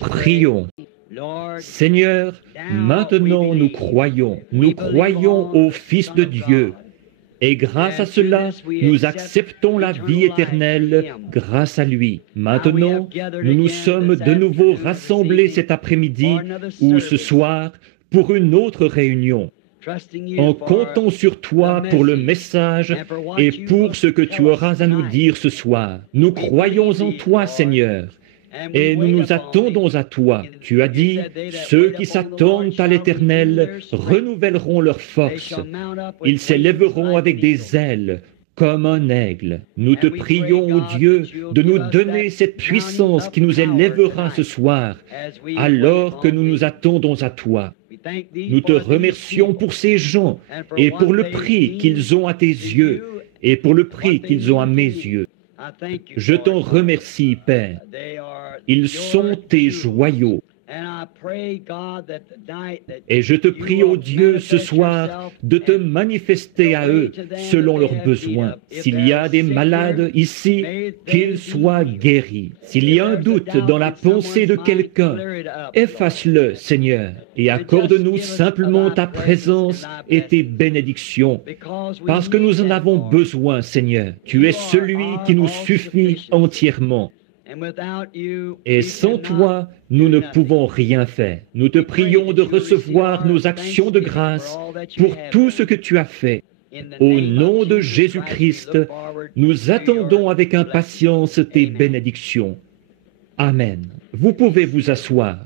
Prions. Seigneur, maintenant nous croyons au Fils de Dieu. Et grâce à cela, nous acceptons la vie éternelle grâce à lui. Maintenant, nous nous sommes de nouveau rassemblés cet après-midi ou ce soir pour une autre réunion, en comptant sur toi pour le message et pour ce que tu auras à nous dire ce soir. Nous croyons en toi, Seigneur, et nous nous attendons à toi. Tu as dit, ceux qui s'attendent à l'Éternel renouvelleront leur force. Ils s'élèveront avec des ailes comme un aigle. Nous te prions, ô Dieu, de nous donner cette puissance qui nous élèvera ce soir, alors que nous nous attendons à toi. Nous te remercions pour ces gens et pour le prix qu'ils ont à tes yeux et pour le prix qu'ils ont à mes yeux. Je t'en remercie, Père. Ils sont tes joyaux. Et je te prie, ô Dieu, ce soir, de te manifester à eux selon leurs besoins. S'il y a des malades ici, qu'ils soient guéris. S'il y a un doute dans la pensée de quelqu'un, efface-le, Seigneur, et accorde-nous simplement ta présence et tes bénédictions, parce que nous en avons besoin, Seigneur. Tu es celui qui nous suffit entièrement. Et sans toi, nous ne pouvons rien faire. Nous te prions de recevoir nos actions de grâce pour tout ce que tu as fait. Au nom de Jésus-Christ, nous attendons avec impatience tes bénédictions. Amen. Vous pouvez vous asseoir.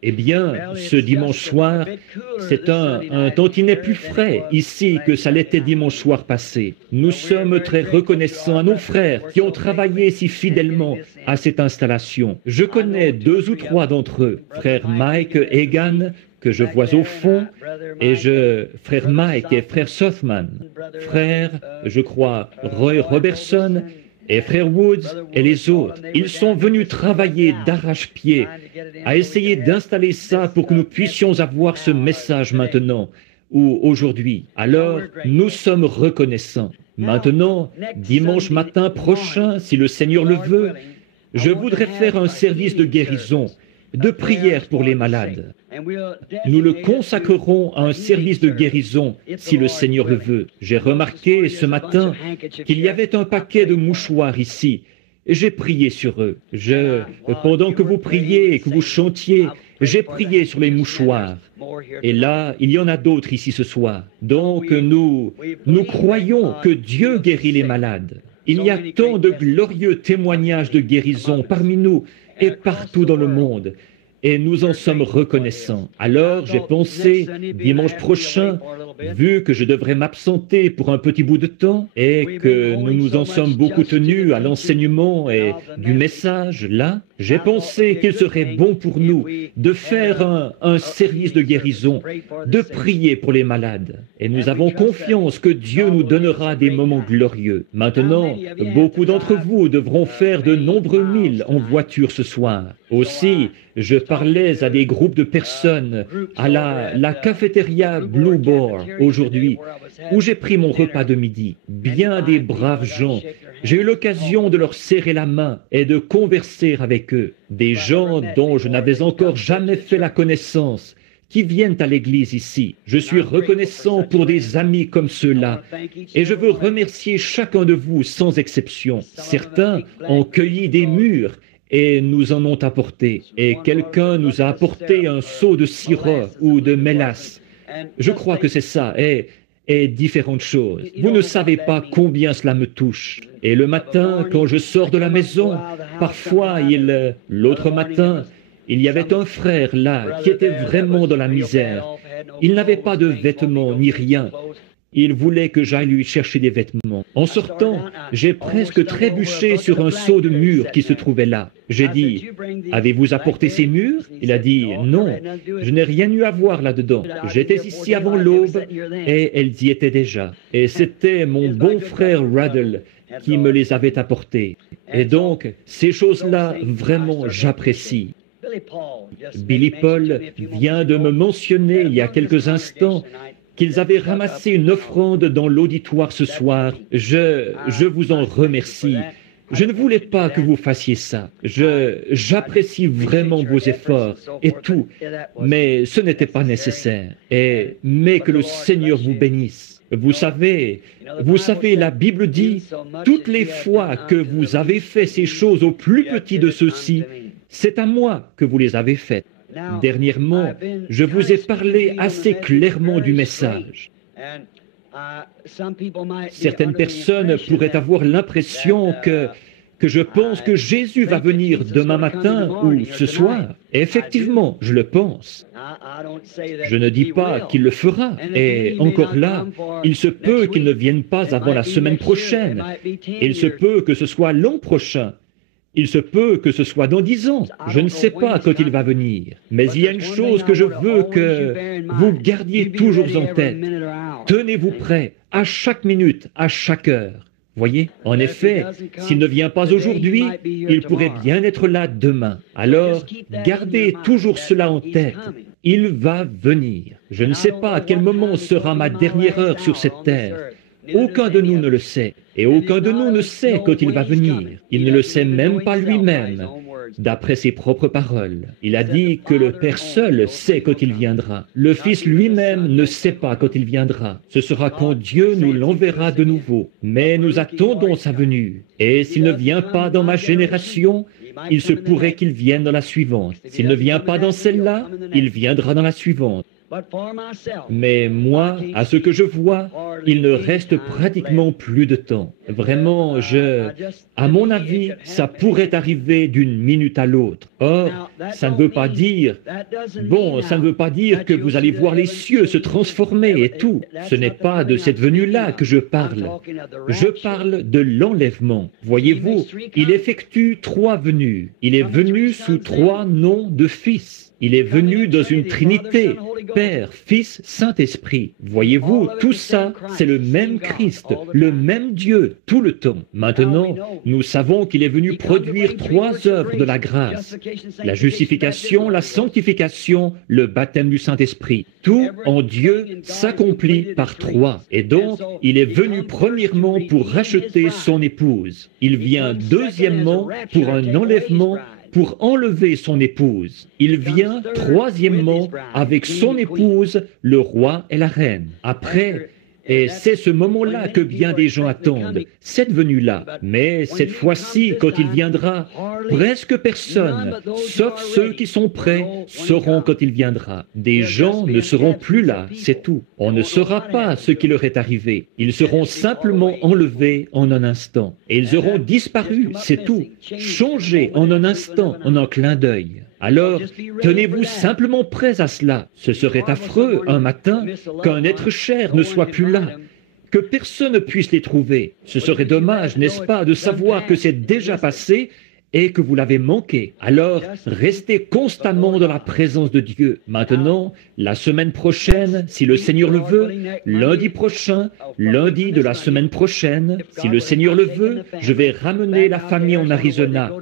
Eh bien, ce dimanche soir, c'est un tantinet plus frais ici que ça l'était dimanche soir passé. Nous sommes très reconnaissants à nos frères qui ont travaillé si fidèlement à cette installation. Je connais 2 ou 3 d'entre eux, frère Mike Egan, que je vois au fond, et frère Mike et frère Sothman, frère, je crois, Roy Robertson, et frère Woods et les autres, ils sont venus travailler d'arrache-pied à essayer d'installer ça pour que nous puissions avoir ce message maintenant ou aujourd'hui. Alors, nous sommes reconnaissants. Maintenant, dimanche matin prochain, si le Seigneur le veut, je voudrais faire un service de guérison, de prière pour les malades. Nous le consacrerons à un service de guérison, si le Seigneur le veut. J'ai remarqué ce matin qu'il y avait un paquet de mouchoirs ici. J'ai prié sur eux. Pendant que vous priez et que vous chantiez, j'ai prié sur les mouchoirs. Et là, il y en a d'autres ici ce soir. Donc nous croyons que Dieu guérit les malades. Il y a tant de glorieux témoignages de guérison parmi nous et partout dans le monde. Et nous en sommes reconnaissants. Alors j'ai pensé, dimanche prochain, vu que je devrais m'absenter pour un petit bout de temps et que nous nous en sommes beaucoup tenus à l'enseignement et du message là, j'ai pensé qu'il serait bon pour nous de faire un service de guérison, de prier pour les malades. Et nous avons confiance que Dieu nous donnera des moments glorieux. Maintenant, beaucoup d'entre vous devront faire de nombreux milles en voiture ce soir. Aussi, je parlais à des groupes de personnes à la cafétéria Blue Boar aujourd'hui, où j'ai pris mon repas de midi. Bien des braves gens. J'ai eu l'occasion de leur serrer la main et de converser avec eux. Des gens dont je n'avais encore jamais fait la connaissance, qui viennent à l'église ici. Je suis reconnaissant pour des amis comme ceux-là. Et je veux remercier chacun de vous sans exception. Certains ont cueilli des mûres et nous en ont apporté. Et quelqu'un nous a apporté un seau de sirop ou de mélasse. Je crois que c'est ça, et différentes choses. Vous ne savez pas combien cela me touche. Et le matin, quand je sors de la maison, parfois, l'autre matin, il y avait un frère là qui était vraiment dans la misère. Il n'avait pas de vêtements ni rien. Il voulait que j'aille lui chercher des vêtements. En sortant, j'ai presque trébuché sur un seau de mûres qui se trouvait là. J'ai dit, « Avez-vous apporté ces mûres ?» Il a dit, « Non, je n'ai rien eu à voir là-dedans. J'étais ici avant l'aube et elles y étaient déjà. Et c'était mon bon frère Ruddle qui me les avait apportées. Et donc, ces choses-là, vraiment, j'apprécie. » Billy Paul vient de me mentionner il y a quelques instants qu'ils avaient ramassé une offrande dans l'auditoire ce soir. Je vous en remercie. Je ne voulais pas que vous fassiez ça. J'apprécie vraiment vos efforts et tout, mais ce n'était pas nécessaire. Mais que le Seigneur vous bénisse. Vous savez, la Bible dit, toutes les fois que vous avez fait ces choses au plus petit de ceux-ci, c'est à moi que vous les avez faites. Dernièrement, je vous ai parlé assez clairement du message. Certaines personnes pourraient avoir l'impression que je pense que Jésus va venir demain matin ou ce soir. Effectivement, je le pense. Je ne dis pas qu'il le fera. Et encore là, il se peut qu'il ne vienne pas avant la semaine prochaine. Il se peut que ce soit l'an prochain. Il se peut que ce soit dans 10 ans. Je ne sais pas quand il va venir. Mais il y a une chose que je veux que vous gardiez toujours en tête. Tenez-vous prêt à chaque minute, à chaque heure. Voyez, en effet, s'il ne vient pas aujourd'hui, il pourrait bien être là demain. Alors, gardez toujours cela en tête. Il va venir. Je ne sais pas à quel moment sera ma dernière heure sur cette terre. Aucun de nous ne le sait. Et aucun de nous ne sait quand il va venir. Il ne le sait même pas lui-même. D'après ses propres paroles, il a dit que le Père seul sait quand il viendra. Le Fils lui-même ne sait pas quand il viendra. Ce sera quand Dieu nous l'enverra de nouveau. Mais nous attendons sa venue. Et s'il ne vient pas dans ma génération, il se pourrait qu'il vienne dans la suivante. S'il ne vient pas dans celle-là, il viendra dans la suivante. Mais moi, à ce que je vois, il ne reste pratiquement plus de temps. Vraiment, à mon avis, ça pourrait arriver d'une minute à l'autre. Or, ça ne veut pas dire, ça ne veut pas dire que vous allez voir les cieux se transformer et tout. Ce n'est pas de cette venue-là que je parle. Je parle de l'enlèvement. Voyez-vous, il effectue 3 venues. Il est venu sous 3 noms de fils. Il est venu dans une trinité, Père, Fils, Saint-Esprit. Voyez-vous, tout ça, c'est le même Christ, le même Dieu, tout le temps. Maintenant, nous savons qu'il est venu produire 3 œuvres de la grâce. La justification, la sanctification, le baptême du Saint-Esprit. Tout en Dieu s'accomplit par 3. Et donc, il est venu premièrement pour racheter son épouse. Il vient deuxièmement pour un enlèvement, pour enlever son épouse. Il vient troisièmement avec son épouse, le roi et la reine. Après, et c'est ce moment-là que bien des gens attendent, cette venue-là. Mais cette fois-ci, quand il viendra, presque personne, sauf ceux qui sont prêts, sauront quand il viendra. Des gens ne seront plus là, c'est tout. On ne saura pas ce qui leur est arrivé. Ils seront simplement enlevés en un instant. Et ils auront disparu, c'est tout. Changés en un instant, en un clin d'œil. Alors, tenez-vous simplement prêts à cela. Ce serait affreux, un matin, qu'un être cher ne soit plus là, que personne ne puisse les trouver. Ce serait dommage, n'est-ce pas, de savoir que c'est déjà passé et que vous l'avez manqué. Alors, restez constamment dans la présence de Dieu. Maintenant, la semaine prochaine, si le Seigneur le veut, lundi prochain, lundi de la semaine prochaine, si le Seigneur le veut, je vais ramener la famille en Arizona,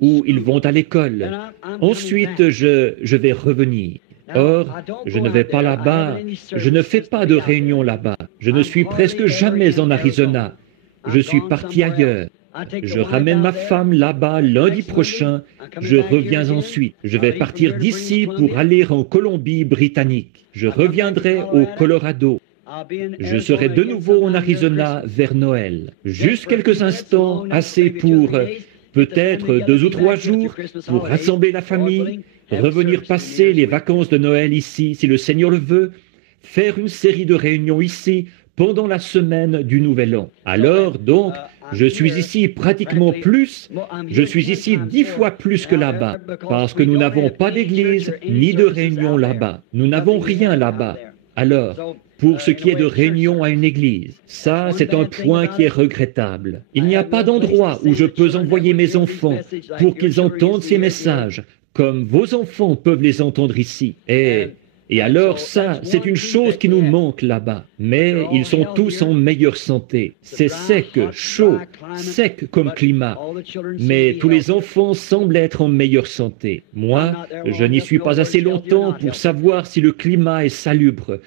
où ils vont à l'école. Ensuite, je vais revenir. Or, je ne vais pas là-bas, je ne fais pas de réunion là-bas. Je ne suis presque jamais en Arizona. Je suis parti ailleurs. Je ramène ma femme là-bas lundi prochain. Je reviens ensuite. Je vais partir d'ici pour aller en Colombie-Britannique. Je reviendrai au Colorado. Je serai de nouveau en Arizona vers Noël. Juste quelques instants, assez pour peut-être 2 ou 3 jours, pour rassembler la famille, revenir passer les vacances de Noël ici, si le Seigneur le veut, faire une série de réunions ici pendant la semaine du Nouvel An. Alors, donc, je suis ici pratiquement plus, je suis ici 10 fois plus que là-bas, parce que nous n'avons pas d'église ni de réunion là-bas. Nous n'avons rien là-bas. Alors, pour ce qui est de réunion à une église, ça, c'est un point qui est regrettable. Il n'y a pas d'endroit où je peux envoyer mes enfants pour qu'ils entendent ces messages, comme vos enfants peuvent les entendre ici. Et alors ça, c'est une chose qui nous manque là-bas. Mais ils sont tous en meilleure santé. C'est sec, chaud, sec comme climat. Mais tous les enfants semblent être en meilleure santé. Moi, je n'y suis pas assez longtemps pour savoir si le climat est salubre.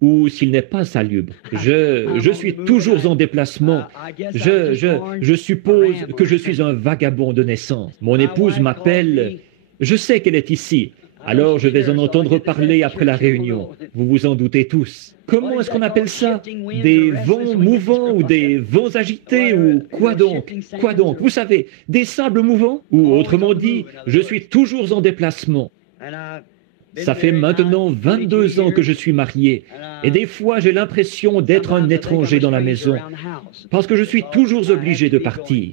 ou s'il n'est pas salubre. Je suis toujours en déplacement. Je suppose que je suis un vagabond de naissance. Mon épouse m'appelle, je sais qu'elle est ici. Alors je vais en entendre parler après la réunion. Vous vous en doutez tous. Comment est-ce qu'on appelle ça? Des vents mouvants ou des vents agités ou quoi donc? Quoi donc? Vous savez, des sables mouvants? Ou autrement dit, je suis toujours en déplacement. Ça fait maintenant 22 ans que je suis marié. Et des fois, j'ai l'impression d'être un étranger dans la maison. Parce que je suis toujours obligé de partir.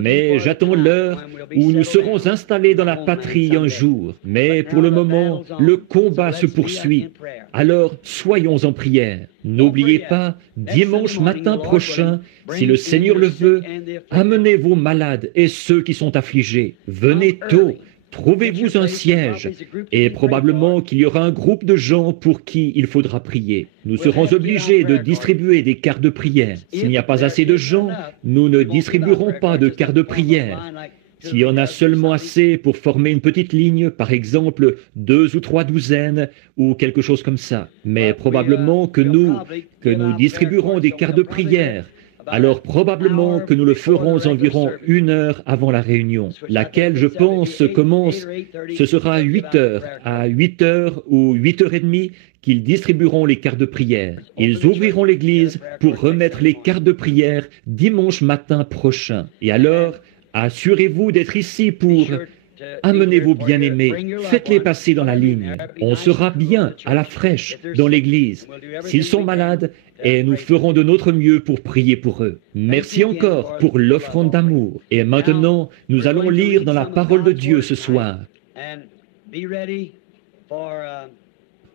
Mais j'attends l'heure où nous serons installés dans la patrie un jour. Mais pour le moment, le combat se poursuit. Alors, soyons en prière. N'oubliez pas, dimanche matin prochain, si le Seigneur le veut, amenez vos malades et ceux qui sont affligés. Venez tôt. Trouvez-vous un siège, et probablement qu'il y aura un groupe de gens pour qui il faudra prier. Nous serons obligés de distribuer des cartes de prière. S'il n'y a pas assez de gens, nous ne distribuerons pas de cartes de prière. S'il y en a seulement assez pour former une petite ligne, par exemple 2 ou 3 douzaines, ou quelque chose comme ça. Mais probablement que nous distribuerons des cartes de prière. Alors probablement que nous le ferons environ 1 heure avant la réunion, laquelle, je pense, commence, ce sera à 8 heures. À 8 heures ou 8h30 qu'ils distribueront les cartes de prière. Ils ouvriront l'église pour remettre les cartes de prière dimanche matin prochain. Et alors, assurez-vous d'être ici pour... Amenez vos bien-aimés, faites-les passer dans la ligne. On sera bien, à la fraîche, dans l'église. S'ils sont malades, et nous ferons de notre mieux pour prier pour eux. Merci encore pour l'offrande d'amour. Et maintenant, nous allons lire dans la parole de Dieu ce soir.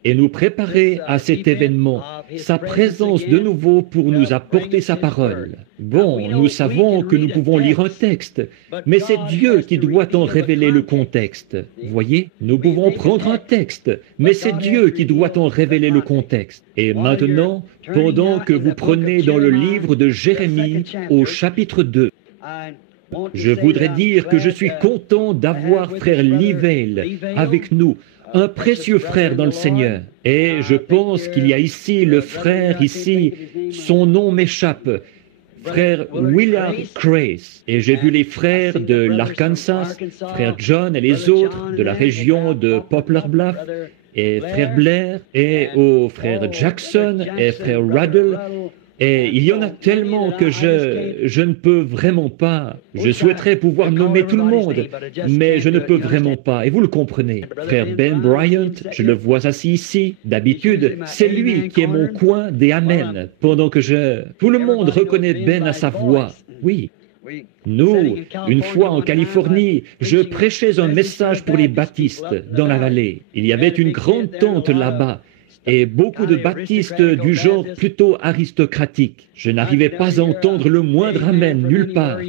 Et nous préparer à cet événement, sa présence de nouveau pour nous apporter sa parole. Bon, nous savons que nous pouvons lire un texte, mais c'est Dieu qui doit en révéler le contexte. Voyez, nous pouvons prendre un texte, mais c'est Dieu qui doit en révéler le contexte. Et maintenant, pendant que vous prenez dans le livre de Jérémie au chapitre 2, je voudrais dire que je suis content d'avoir frère Livell avec nous, un précieux frère dans le Seigneur. Et je pense qu'il y a ici le frère, ici, son nom m'échappe, frère Willard Grace. Et j'ai vu les frères de l'Arkansas, frère John et les autres de la région de Poplar Bluff, et frère Blair, et frère Jackson, et frère Ruddle. Et il y en a tellement que je ne peux vraiment pas. Je souhaiterais pouvoir nommer tout le monde, mais je ne peux vraiment pas. Et vous le comprenez. Frère Ben Bryant, je le vois assis ici. D'habitude, c'est lui qui est mon coin des Amen. Pendant que tout le monde reconnaît Ben à sa voix. Oui. Nous, une fois en Californie, je prêchais un message pour les baptistes dans la vallée. Il y avait une grande tente là-bas. Et beaucoup de baptistes du genre plutôt aristocratique. Je n'arrivais pas à entendre le moindre amen nulle part.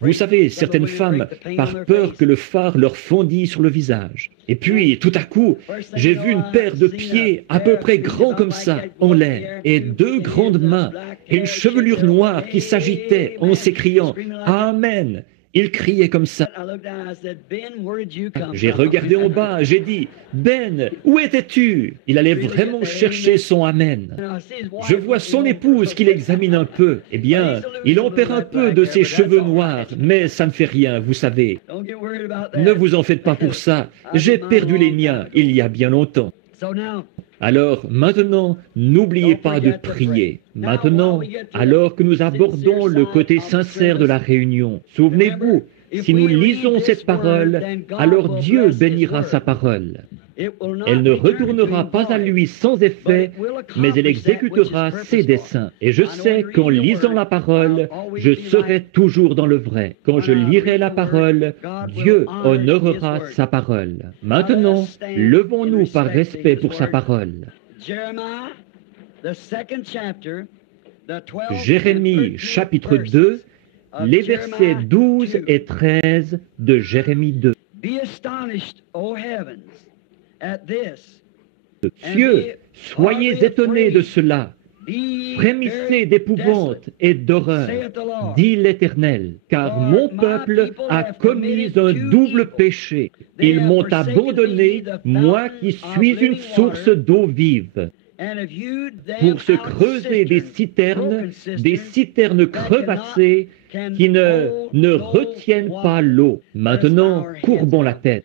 Vous savez, certaines femmes, par peur que le phare leur fondît sur le visage. Et puis, tout à coup, j'ai vu une paire de pieds à peu près grands comme ça, en l'air, et 2 grandes mains, et une chevelure noire qui s'agitait en s'écriant « Amen ». Il criait comme ça. J'ai regardé en bas, j'ai dit, Ben, où étais-tu? Il allait vraiment chercher son Amen. Je vois son épouse qui l'examine un peu. Eh bien, il en perd un peu de ses cheveux noirs, mais ça ne fait rien, vous savez. Ne vous en faites pas pour ça. J'ai perdu les miens il y a bien longtemps. Alors, maintenant, n'oubliez pas de prier. Maintenant, alors que nous abordons le côté sincère de la réunion, souvenez-vous, si nous lisons cette parole, alors Dieu bénira sa parole. Elle ne retournera pas à lui sans effet, mais elle exécutera ses desseins. Et je sais qu'en lisant la parole, je serai toujours dans le vrai. Quand je lirai la parole, Dieu honorera sa parole. Maintenant, levons-nous par respect pour sa parole. Jérémie, chapitre 2, les versets 12 et 13 de Jérémie 2. Cieux, soyez étonnés de cela, Frémissez d'épouvante et d'horreur, dit l'Éternel, car mon peuple a commis un double péché. Ils m'ont abandonné, moi qui suis une source d'eau vive. Pour se creuser des citernes crevassées qui ne retiennent pas l'eau. Maintenant, courbons la tête.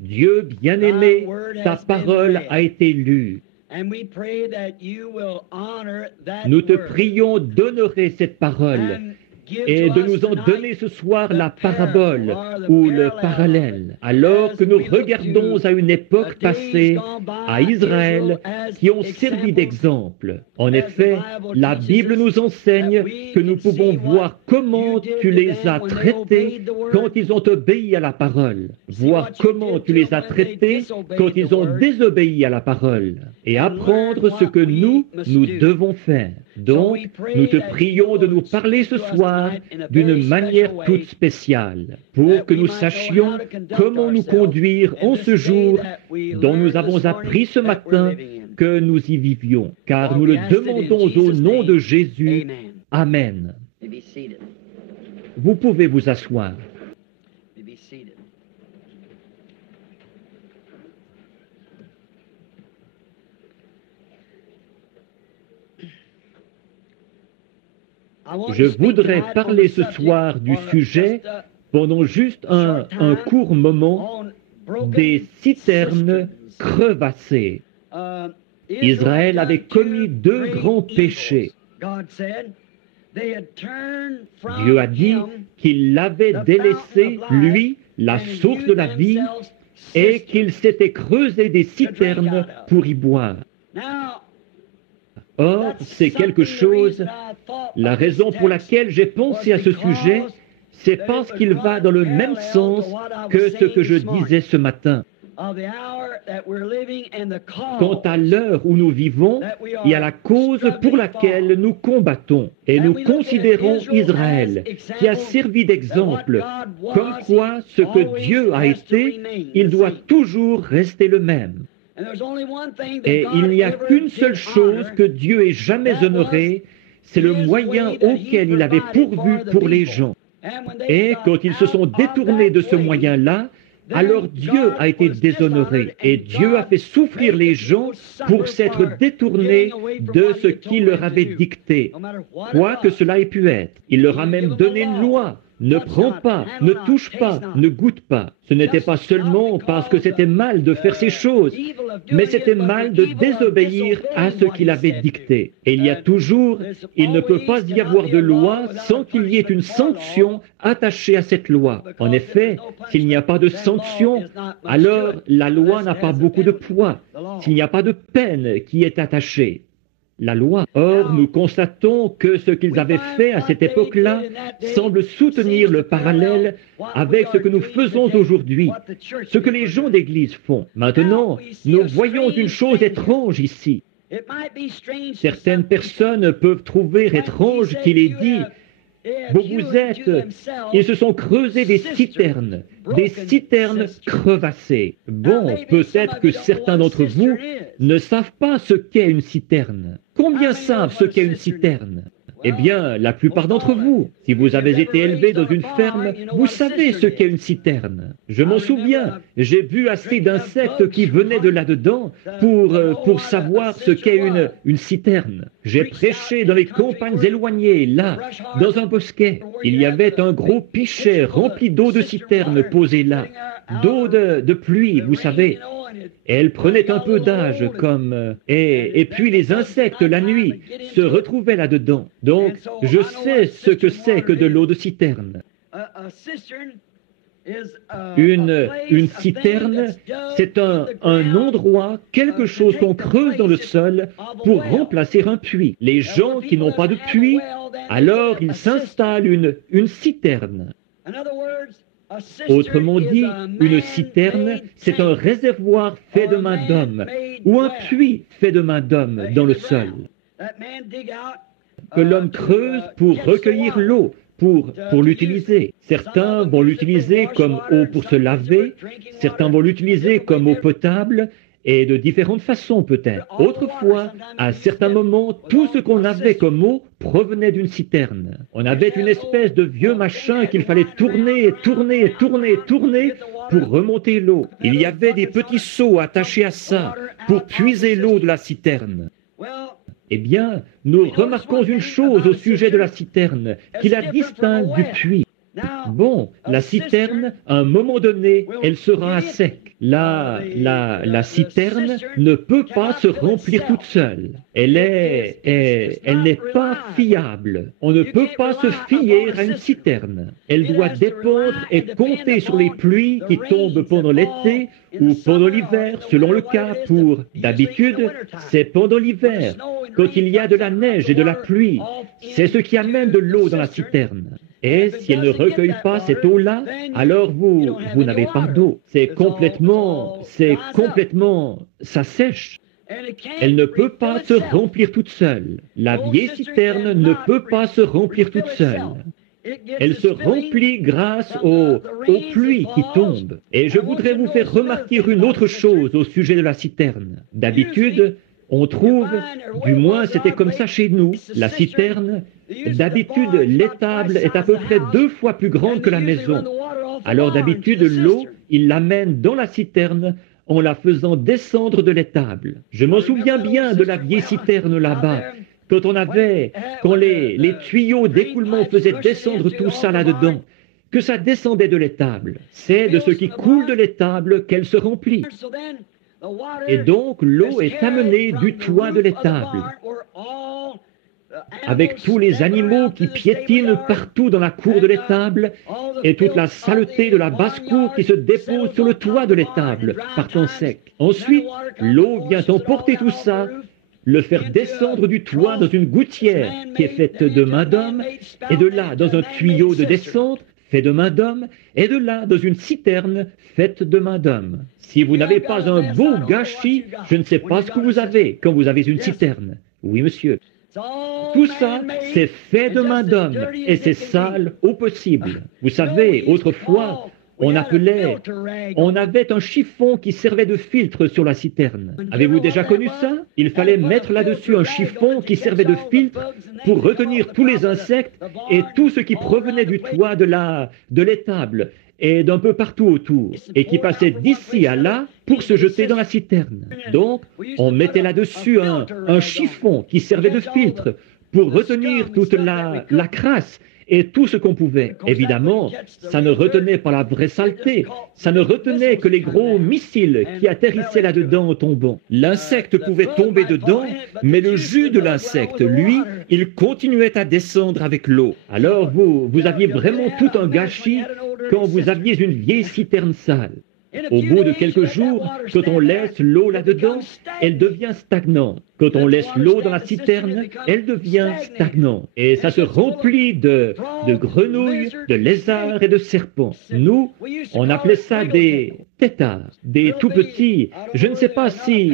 Dieu bien-aimé, ta parole a été lue. Nous te prions d'honorer cette parole et de nous en donner ce soir la parabole ou le parallèle, alors que nous regardons à une époque passée, à Israël, qui ont servi d'exemple. En effet, la Bible nous enseigne que nous pouvons voir comment tu les as traités quand ils ont obéi à la parole, voir comment tu les as traités quand ils ont désobéi à la parole, et apprendre ce que nous devons faire. Donc, nous te prions de nous parler ce soir d'une manière toute spéciale, pour que nous sachions comment nous conduire en ce jour dont nous avons appris ce matin que nous y vivions, car nous le demandons au nom de Jésus. Amen. Vous pouvez vous asseoir. Je voudrais parler ce soir du sujet, pendant juste un court moment, des citernes crevassées. Israël avait commis deux grands péchés. Dieu a dit qu'il l'avait délaissé, lui, la source de la vie, et qu'il s'était creusé des citernes pour y boire. Or, c'est quelque chose, la raison pour laquelle j'ai pensé à ce sujet, c'est parce qu'il va dans le même sens que ce que je disais ce matin. Quant à l'heure où nous vivons et à la cause pour laquelle nous combattons, et nous considérons Israël, qui a servi d'exemple, comme quoi ce que Dieu a été, il doit toujours rester le même. Et il n'y a qu'une seule chose que Dieu ait jamais honorée, c'est le moyen auquel il avait pourvu pour les gens. Et quand ils se sont détournés de ce moyen-là, alors Dieu a été déshonoré et Dieu a fait souffrir les gens pour s'être détournés de ce qu'il leur avait dicté, quoi que cela ait pu être. Il leur a même donné une loi. Ne prends pas, ne touche pas, ne goûte pas. Ce n'était pas seulement parce que c'était mal de faire ces choses, mais c'était mal de désobéir à ce qu'il avait dicté. Et il y a toujours, il ne peut pas y avoir de loi sans qu'il y ait une sanction attachée à cette loi. En effet, s'il n'y a pas de sanction, alors la loi n'a pas beaucoup de poids. S'il n'y a pas de peine qui est attachée, la loi. Or, nous constatons que ce qu'ils avaient fait à cette époque-là semble soutenir le parallèle avec ce que nous faisons aujourd'hui, ce que les gens d'Église font. Maintenant, nous voyons une chose étrange ici. Certaines personnes peuvent trouver étrange qu'il ait dit ils se sont creusés des citernes crevassées. Bon, peut-être que certains d'entre vous ne savent pas ce qu'est une citerne. Combien savent ce qu'est une citerne? Eh bien, la plupart d'entre vous, si vous avez été élevé dans une ferme, vous savez ce qu'est une citerne. Je m'en souviens, j'ai vu assez d'insectes qui venaient de là-dedans pour savoir ce qu'est une citerne. J'ai prêché dans les campagnes éloignées, là, dans un bosquet. Il y avait un gros pichet rempli d'eau de citerne posé là, d'eau de pluie, vous savez. Elle prenait un peu d'âge et puis les insectes la nuit se retrouvaient là-dedans. Donc, je sais ce que c'est que de l'eau de citerne. Une citerne, c'est un endroit, quelque chose qu'on creuse dans le sol pour remplacer un puits. Les gens qui n'ont pas de puits, alors ils s'installent une citerne. Autrement dit, une citerne, c'est un réservoir fait de main d'homme, ou un puits fait de main d'homme dans le sol, que l'homme creuse pour recueillir l'eau, pour l'utiliser. Certains vont l'utiliser comme eau pour se laver, certains vont l'utiliser comme eau potable, et de différentes façons peut-être. Autrefois, à certains moments, tout ce qu'on avait comme eau provenait d'une citerne. On avait une espèce de vieux machin qu'il fallait tourner et tourner et tourner et tourner pour remonter l'eau. Il y avait des petits seaux attachés à ça pour puiser l'eau de la citerne. Eh bien, nous remarquons une chose au sujet de la citerne, qui la distingue du puits. Bon, la citerne, à un moment donné, elle sera à sec. La citerne ne peut pas se remplir toute seule. Elle n'est pas fiable. On ne peut pas se fier à une citerne. Elle doit dépendre et compter sur les pluies qui tombent pendant l'été ou pendant l'hiver, selon le cas. D'habitude, c'est pendant l'hiver, quand il y a de la neige et de la pluie. C'est ce qui amène de l'eau dans la citerne. Et si elle ne recueille pas cette eau-là, alors vous n'avez pas d'eau. C'est complètement, ça sèche. Elle ne peut pas se remplir toute seule. La vieille citerne ne peut pas se remplir toute seule. Elle se remplit grâce aux pluies qui tombent. Et je voudrais vous faire remarquer une autre chose au sujet de la citerne. D'habitude, on trouve, du moins c'était comme ça chez nous, la citerne, d'habitude l'étable est à peu près 2 fois plus grande que la maison. Alors d'habitude l'eau, ils l'amènent dans la citerne en la faisant descendre de l'étable. Je m'en souviens bien de la vieille citerne là-bas, quand les tuyaux d'écoulement faisaient descendre tout ça là-dedans, que ça descendait de l'étable. C'est de ce qui coule de l'étable qu'elle se remplit. Et donc l'eau est amenée du toit de l'étable, avec tous les animaux qui piétinent partout dans la cour de l'étable et toute la saleté de la basse-cour qui se dépose sur le toit de l'étable par temps sec. Ensuite, l'eau vient emporter tout ça, le faire descendre du toit dans une gouttière qui est faite de main d'homme, et de là dans un tuyau de descente fait de main d'homme, et de là dans une citerne faite de main d'homme. Si vous n'avez pas un beau gâchis, je ne sais pas ce que vous avez quand vous avez une citerne. Oui, monsieur. Tout ça, c'est fait de main d'homme, et c'est sale au possible. Vous savez, autrefois, on avait un chiffon qui servait de filtre sur la citerne. Avez-vous déjà connu ça? Il fallait mettre là-dessus un chiffon qui servait de filtre pour retenir tous les insectes et tout ce qui provenait du toit de l'étable et d'un peu partout autour, et qui passait d'ici à là pour se jeter dans la citerne. Donc, on mettait là-dessus un chiffon qui servait de filtre pour retenir toute la crasse et tout ce qu'on pouvait. Évidemment, ça ne retenait pas la vraie saleté, ça ne retenait que les gros missiles qui atterrissaient là-dedans en tombant. L'insecte pouvait tomber dedans, mais le jus de l'insecte, lui, il continuait à descendre avec l'eau. Alors vous aviez vraiment tout un gâchis quand vous aviez une vieille citerne sale. Au bout de quelques jours, quand on laisse l'eau là-dedans, elle devient stagnante. Quand on laisse l'eau dans la citerne, elle devient stagnante. Et ça se remplit de grenouilles, de lézards et de serpents. Nous, on appelait ça des têtards, des tout petits. Je ne sais pas si...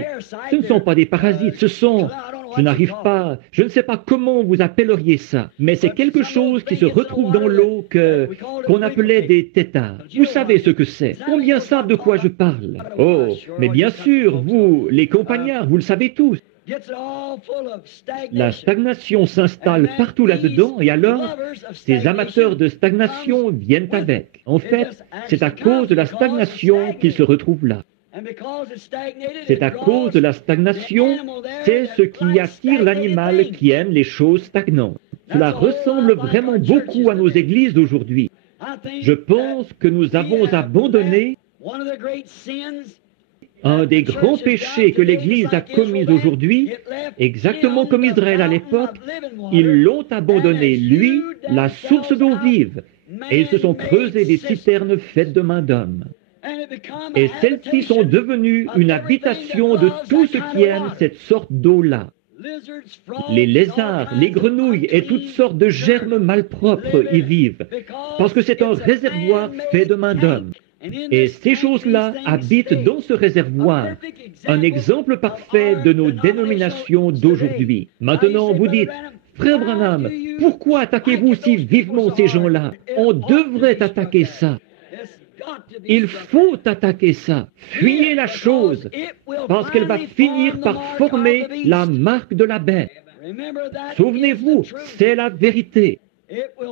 Ce ne sont pas des parasites, ce sont... Je ne sais pas comment vous appelleriez ça, mais c'est quelque chose qui se retrouve dans l'eau qu'on appelait des têtards. Vous savez ce que c'est. Combien savent de quoi je parle? Oh, mais bien sûr, vous, les compagnards, vous le savez tous. La stagnation s'installe partout là-dedans, et alors, ces amateurs de stagnation viennent avec. En fait, c'est à cause de la stagnation qu'ils se retrouvent là. C'est à cause de la stagnation, c'est ce qui attire l'animal qui aime les choses stagnantes. Cela ressemble vraiment beaucoup à nos églises d'aujourd'hui. Je pense que nous avons abandonné un des grands péchés que l'Église a commis aujourd'hui, exactement comme Israël à l'époque. Ils l'ont abandonné, lui, la source d'eau vive, et ils se sont creusés des citernes faites de main d'homme. Et celles-ci sont devenues une habitation de tout ce qui aime cette sorte d'eau-là. Les lézards, les grenouilles et toutes sortes de germes malpropres y vivent, parce que c'est un réservoir fait de main d'homme. Et ces choses-là habitent dans ce réservoir, un exemple parfait de nos dénominations d'aujourd'hui. Maintenant, vous dites, Frère Branham, pourquoi attaquez-vous si vivement ces gens-là? On devrait attaquer ça. Il faut attaquer ça. Fuyez la chose, parce qu'elle va finir par former la marque de la bête. Souvenez-vous, c'est la vérité.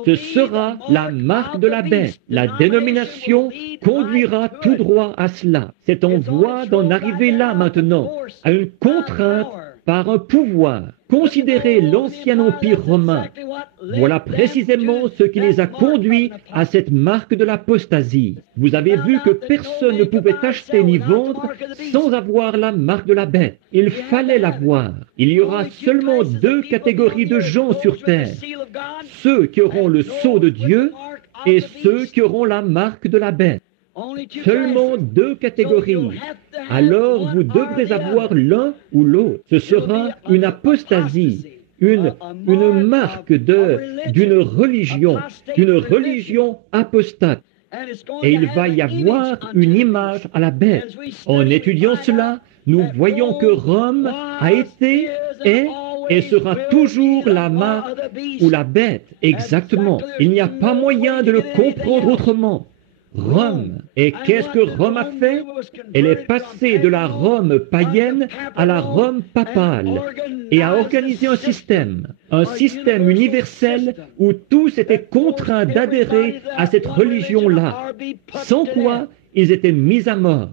Ce sera la marque de la bête. La dénomination conduira tout droit à cela. C'est en voie d'en arriver là maintenant, à une contrainte par un pouvoir. Considérez l'ancien empire romain. Voilà précisément ce qui les a conduits à cette marque de l'apostasie. Vous avez vu que personne ne pouvait acheter ni vendre sans avoir la marque de la bête. Il fallait l'avoir. Il y aura seulement deux catégories de gens sur terre. Ceux qui auront le sceau de Dieu et ceux qui auront la marque de la bête. Seulement deux catégories. Alors vous devrez avoir l'un ou l'autre. Ce sera une apostasie, une marque d'une religion apostate. Et il va y avoir une image à la bête. En étudiant cela, nous voyons que Rome a été, est et sera toujours la marque ou la bête. Exactement. Il n'y a pas moyen de le comprendre autrement. Rome. Et qu'est-ce que Rome a fait? Elle est passée de la Rome païenne à la Rome papale et a organisé un système universel où tous étaient contraints d'adhérer à cette religion-là, sans quoi ils étaient mis à mort.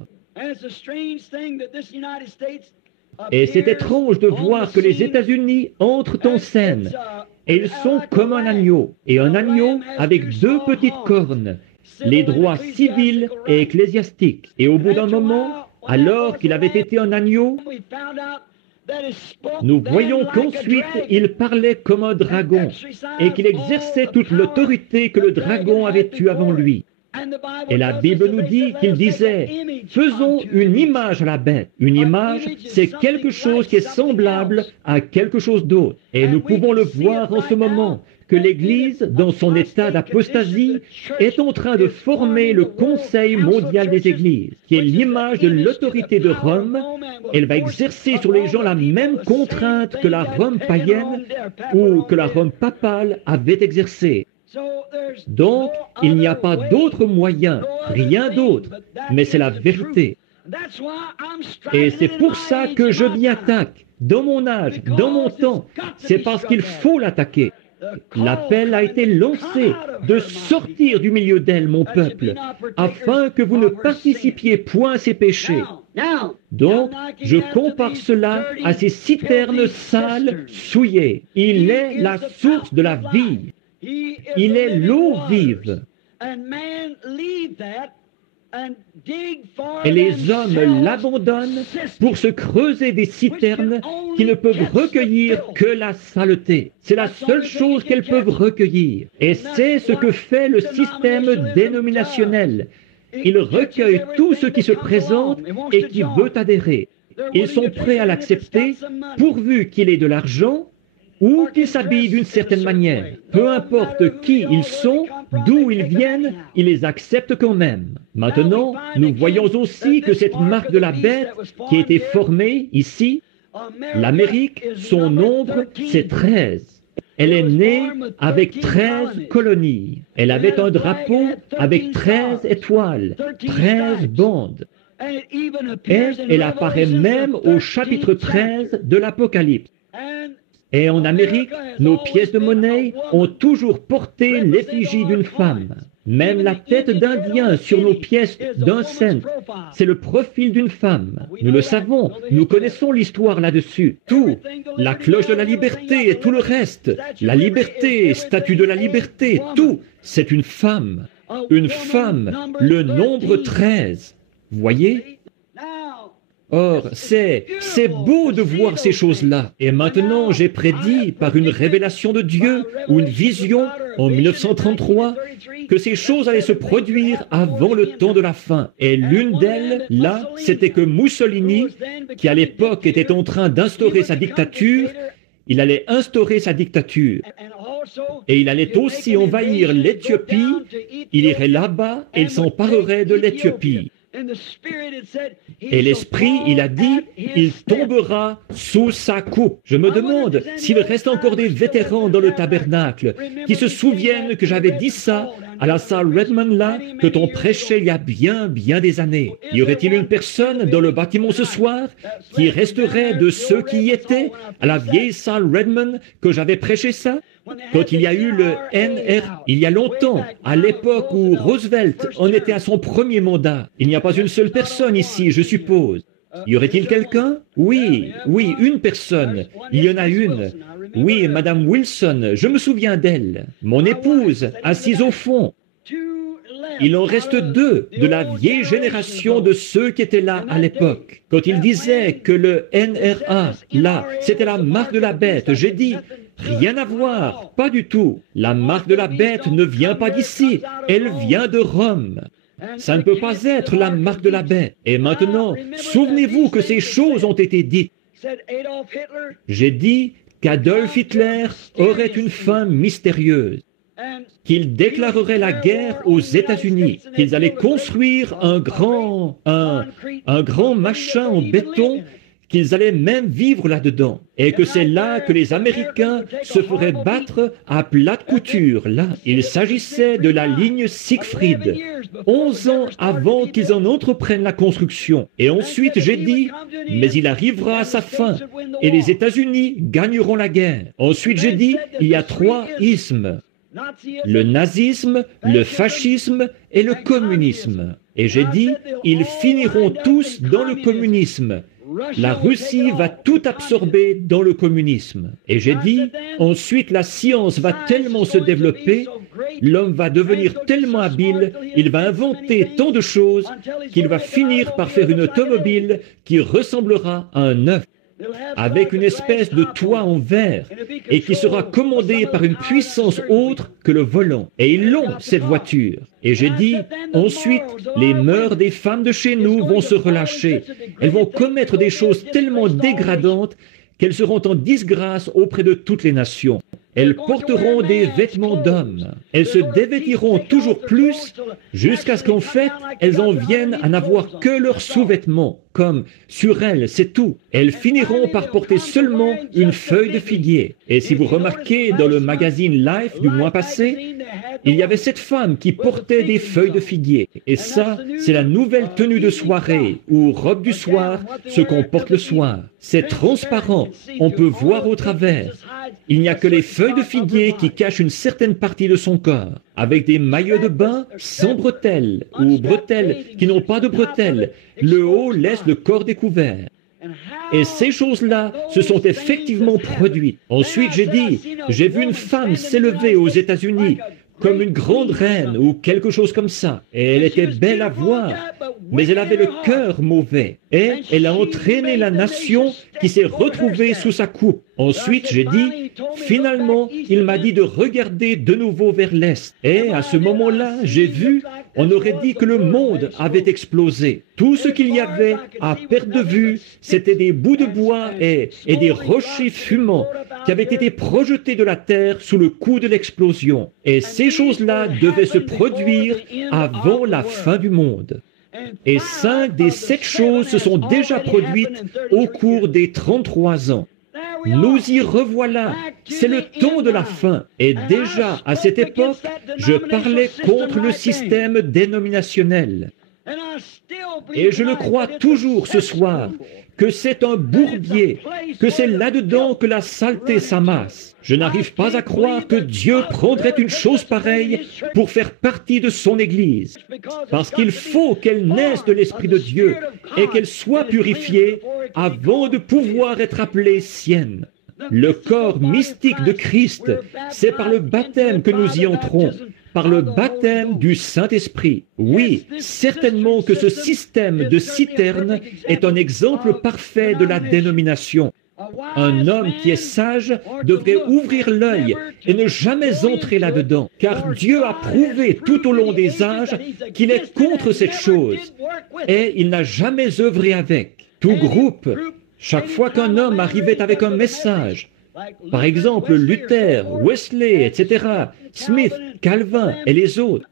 Et c'est étrange de voir que les États-Unis entrent en scène, et ils sont comme un agneau, et un agneau avec deux petites cornes, les droits civils et ecclésiastiques. Et au bout d'un moment, alors qu'il avait été un agneau, nous voyons qu'ensuite il parlait comme un dragon et qu'il exerçait toute l'autorité que le dragon avait eue avant lui. Et la Bible nous dit qu'il disait, faisons une image à la bête. Une image, c'est quelque chose qui est semblable à quelque chose d'autre. Et nous pouvons le voir en ce moment, que l'Église, dans son état d'apostasie, est en train de former le Conseil mondial des Églises, qui est l'image de l'autorité de Rome. Elle va exercer sur les gens la même contrainte que la Rome païenne ou que la Rome papale avait exercée. Donc, il n'y a pas d'autre moyen, rien d'autre, mais c'est la vérité. Et c'est pour ça que je m'y attaque, dans mon âge, dans mon temps. C'est parce qu'il faut l'attaquer. L'appel a été lancé de sortir du milieu d'elle, mon peuple, afin que vous ne participiez point à ses péchés. Donc, je compare cela à ces citernes sales, souillées. Il est la source de la vie. Il est l'eau vive. Et les hommes l'abandonnent pour se creuser des citernes qui ne peuvent recueillir que la saleté. C'est la seule chose qu'elles peuvent recueillir. Et c'est ce que fait le système dénominationnel. Il recueille tout ce qui se présente et qui veut adhérer. Ils sont prêts à l'accepter pourvu qu'il ait de l'argent ou qu'ils s'habillent d'une certaine manière. Peu importe qui ils sont, d'où ils viennent, ils les acceptent quand même. Maintenant, nous voyons aussi que cette marque de la bête qui a été formée ici, l'Amérique, son nombre, c'est 13. Elle est née avec 13 colonies. Elle avait un drapeau avec 13 étoiles, 13 bandes. Et elle apparaît même au chapitre 13 de l'Apocalypse. Et en Amérique, nos pièces de monnaie ont toujours porté l'effigie d'une femme. Même la tête d'Indien sur nos pièces d'un cent, c'est le profil d'une femme. Nous le savons, nous connaissons l'histoire là-dessus. Tout, la cloche de la liberté et tout le reste, la liberté, statue de la liberté, tout, c'est une femme. Une femme, le nombre 13. Voyez ? Or, c'est beau de voir ces choses-là. Et maintenant, j'ai prédit par une révélation de Dieu ou une vision en 1933 que ces choses allaient se produire avant le temps de la fin. Et l'une d'elles, là, c'était que Mussolini, qui à l'époque était en train d'instaurer sa dictature, il allait instaurer sa dictature. Et il allait aussi envahir l'Éthiopie. Il irait là-bas et il s'emparerait de l'Éthiopie. Et l'Esprit, il a dit, il tombera sous sa coupe. Je me demande s'il reste encore des vétérans dans le tabernacle qui se souviennent que j'avais dit ça à la salle Redmond là que t'on prêchait il y a bien des années? Y aurait-il une personne dans le bâtiment ce soir qui resterait de ceux qui y étaient à la vieille salle Redmond que j'avais prêché ça? Quand il y a eu le NR, il y a longtemps, à l'époque où Roosevelt en était à son premier mandat, il n'y a pas une seule personne ici, je suppose. Y aurait-il quelqu'un? Oui, une personne. Il y en a une. Oui, Madame Wilson, je me souviens d'elle. Mon épouse, assise au fond. Il en reste deux de la vieille génération de ceux qui étaient là à l'époque. Quand il disait que le NRA, là, c'était la marque de la bête, j'ai dit, rien à voir, pas du tout. La marque de la bête ne vient pas d'ici, elle vient de Rome. Ça ne peut pas être la marque de la bête. Et maintenant, souvenez-vous que ces choses ont été dites. J'ai dit qu'Adolf Hitler aurait une fin mystérieuse, qu'il déclarerait la guerre aux États-Unis, qu'ils allaient construire un grand machin en béton, qu'ils allaient même vivre là-dedans, et que c'est là que les Américains se feraient battre à plate couture. Là, il s'agissait de la ligne Siegfried, 11 ans avant qu'ils en entreprennent la construction. Et ensuite, j'ai dit, mais il arrivera à sa fin, et les États-Unis gagneront la guerre. Ensuite, j'ai dit, il y a 3 ismes. Le nazisme, le fascisme et le communisme. Et j'ai dit, ils finiront tous dans le communisme. La Russie va tout absorber dans le communisme. Et j'ai dit, ensuite la science va tellement se développer, l'homme va devenir tellement habile, il va inventer tant de choses qu'il va finir par faire une automobile qui ressemblera à un œuf, avec une espèce de toit en verre, et qui sera commandée par une puissance autre que le volant. Et ils l'ont, cette voiture. Et j'ai dit, ensuite, les mœurs des femmes de chez nous vont se relâcher. Elles vont commettre des choses tellement dégradantes qu'elles seront en disgrâce auprès de toutes les nations. Elles porteront des vêtements d'hommes. Elles se dévêtiront toujours plus jusqu'à ce qu'en fait, elles en viennent à n'avoir que leurs sous-vêtements, comme sur elles, c'est tout. Elles finiront par porter seulement une feuille de figuier. Et si vous remarquez dans le magazine Life du mois passé, il y avait cette femme qui portait des feuilles de figuier. Et ça, c'est la nouvelle tenue de soirée, ou robe du soir, ce qu'on porte le soir. C'est transparent, on peut voir au travers. Il n'y a que les feuilles de figuier qui cachent une certaine partie de son corps, avec des maillots de bain sans bretelles, ou bretelles qui n'ont pas de bretelles. Le haut laisse le corps découvert. Et ces choses-là se sont effectivement produites. Ensuite, j'ai vu une femme s'élever aux États-Unis, comme une grande reine ou quelque chose comme ça. Et elle était belle à voir, mais elle avait le cœur mauvais. Et elle a entraîné la nation qui s'est retrouvée sous sa coupe. Ensuite, j'ai dit, finalement, il m'a dit de regarder de nouveau vers l'Est. Et à ce moment-là, j'ai vu, on aurait dit que le monde avait explosé. Tout ce qu'il y avait à perte de vue, c'était des bouts de bois et des rochers fumants qui avaient été projetés de la terre sous le coup de l'explosion. Et ces choses-là devaient se produire avant la fin du monde. Et 5 des 7 choses se sont déjà produites au cours des 33 ans. Nous y revoilà, c'est le temps de la fin. Et déjà, à cette époque, je parlais contre le système dénominationnel. Et je le crois toujours ce soir, que c'est un bourbier, que c'est là-dedans que la saleté s'amasse. Je n'arrive pas à croire que Dieu prendrait une chose pareille pour faire partie de son Église. Parce qu'il faut qu'elle naisse de l'Esprit de Dieu et qu'elle soit purifiée avant de pouvoir être appelée sienne. Le corps mystique de Christ, c'est par le baptême que nous y entrons, par le baptême du Saint-Esprit. Oui, certainement que ce système de citerne est un exemple parfait de la dénomination. Un homme qui est sage devrait ouvrir l'œil et ne jamais entrer là-dedans, car Dieu a prouvé tout au long des âges qu'il est contre cette chose, et il n'a jamais œuvré avec. Tout groupe, chaque fois qu'un homme arrivait avec un message, par exemple Luther, Wesley, etc., Smith, Calvin et les autres,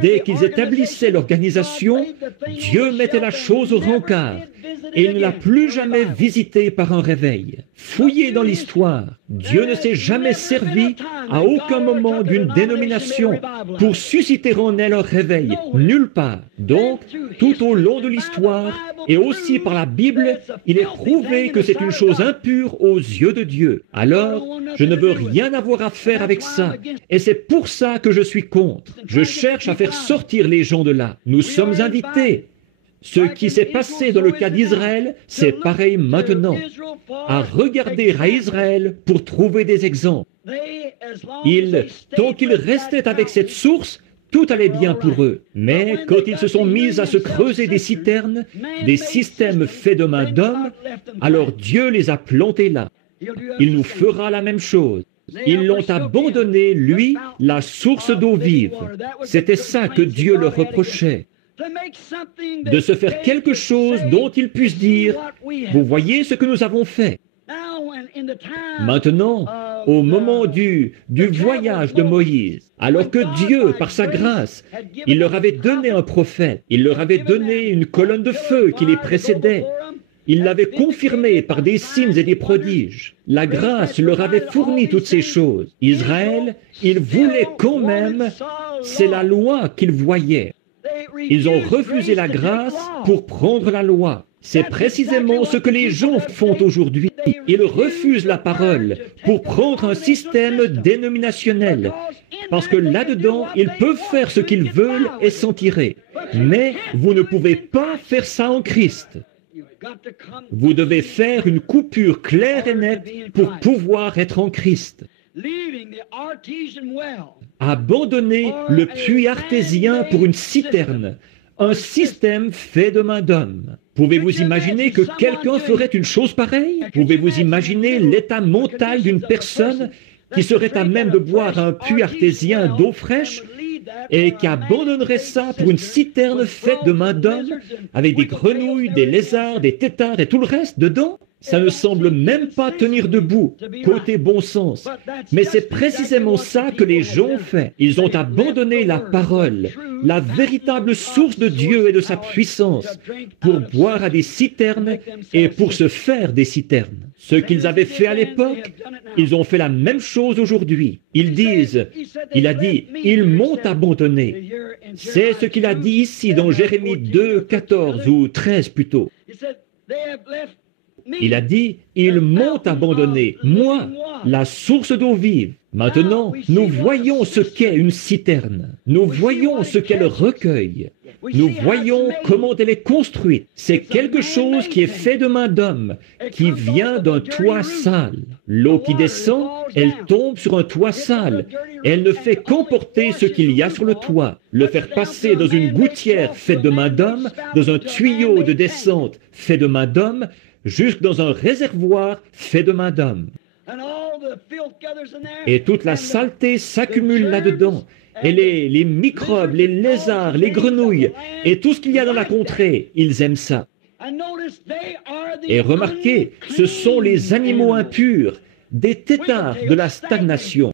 dès qu'ils établissaient l'organisation, Dieu mettait la chose au rencard et il ne l'a plus jamais visitée par un réveil. Fouillez dans l'histoire. Dieu ne s'est jamais servi à aucun moment d'une dénomination pour susciter en elle un réveil. Nulle part. Donc, tout au long de l'histoire, et aussi par la Bible, il est prouvé que c'est une chose impure aux yeux de Dieu. Alors, je ne veux rien avoir à faire avec ça. Et c'est pour ça que je suis contre. Je cherche à faire sortir les gens de là. Nous sommes invités. Ce qui s'est passé dans le cas d'Israël, c'est pareil maintenant. À regarder à Israël pour trouver des exemples. Tant qu'ils restaient avec cette source, tout allait bien pour eux. Mais quand ils se sont mis à se creuser des citernes, des systèmes faits de main d'homme, alors Dieu les a plantés là. Il nous fera la même chose. Ils l'ont abandonné, lui, la source d'eau vive. C'était ça que Dieu leur reprochait. De se faire quelque chose dont ils puissent dire, vous voyez ce que nous avons fait. Maintenant, au moment du voyage de Moïse, alors que Dieu, par sa grâce, il leur avait donné un prophète, il leur avait donné une colonne de feu qui les précédait, il l'avait confirmé par des signes et des prodiges. La grâce leur avait fourni toutes ces choses. Israël, il voulait quand même, c'est la loi qu'ils voyaient. Ils ont refusé la grâce pour prendre la loi. C'est précisément ce que les gens font aujourd'hui. Ils refusent la parole pour prendre un système dénominationnel. Parce que là-dedans, ils peuvent faire ce qu'ils veulent et s'en tirer. Mais vous ne pouvez pas faire ça en Christ. Vous devez faire une coupure claire et nette pour pouvoir être en Christ. Abandonner le puits artésien pour une citerne, un système fait de main d'homme. Pouvez-vous imaginer que quelqu'un ferait une chose pareille? Pouvez-vous imaginer l'état mental d'une personne qui serait à même de boire un puits artésien d'eau fraîche et qui abandonnerait ça pour une citerne faite de main d'homme avec des grenouilles, des lézards, des têtards et tout le reste dedans? Ça ne semble même pas tenir debout, côté bon sens. Mais c'est précisément ça que les gens ont fait. Ils ont abandonné la parole, la véritable source de Dieu et de sa puissance, pour boire à des citernes et pour se faire des citernes. Ce qu'ils avaient fait à l'époque, ils ont fait la même chose aujourd'hui. Ils disent, il a dit, ils m'ont abandonné. C'est ce qu'il a dit ici dans Jérémie 2, 14 ou 13 plutôt. Il a dit, ils m'ont abandonné, moi, la source d'eau vive. Maintenant, nous voyons ce qu'est une citerne. Nous voyons ce qu'elle recueille. Nous voyons comment elle est construite. C'est quelque chose qui est fait de main d'homme, qui vient d'un toit sale. L'eau qui descend, elle tombe sur un toit sale. Elle ne fait qu'emporter ce qu'il y a sur le toit, le faire passer dans une gouttière faite de main d'homme, dans un tuyau de descente fait de main d'homme, jusque dans un réservoir fait de main d'homme. Et toute la saleté s'accumule là-dedans. Et les microbes, les lézards, les grenouilles, et tout ce qu'il y a dans la contrée, ils aiment ça. Et remarquez, ce sont les animaux impurs, des têtards de la stagnation.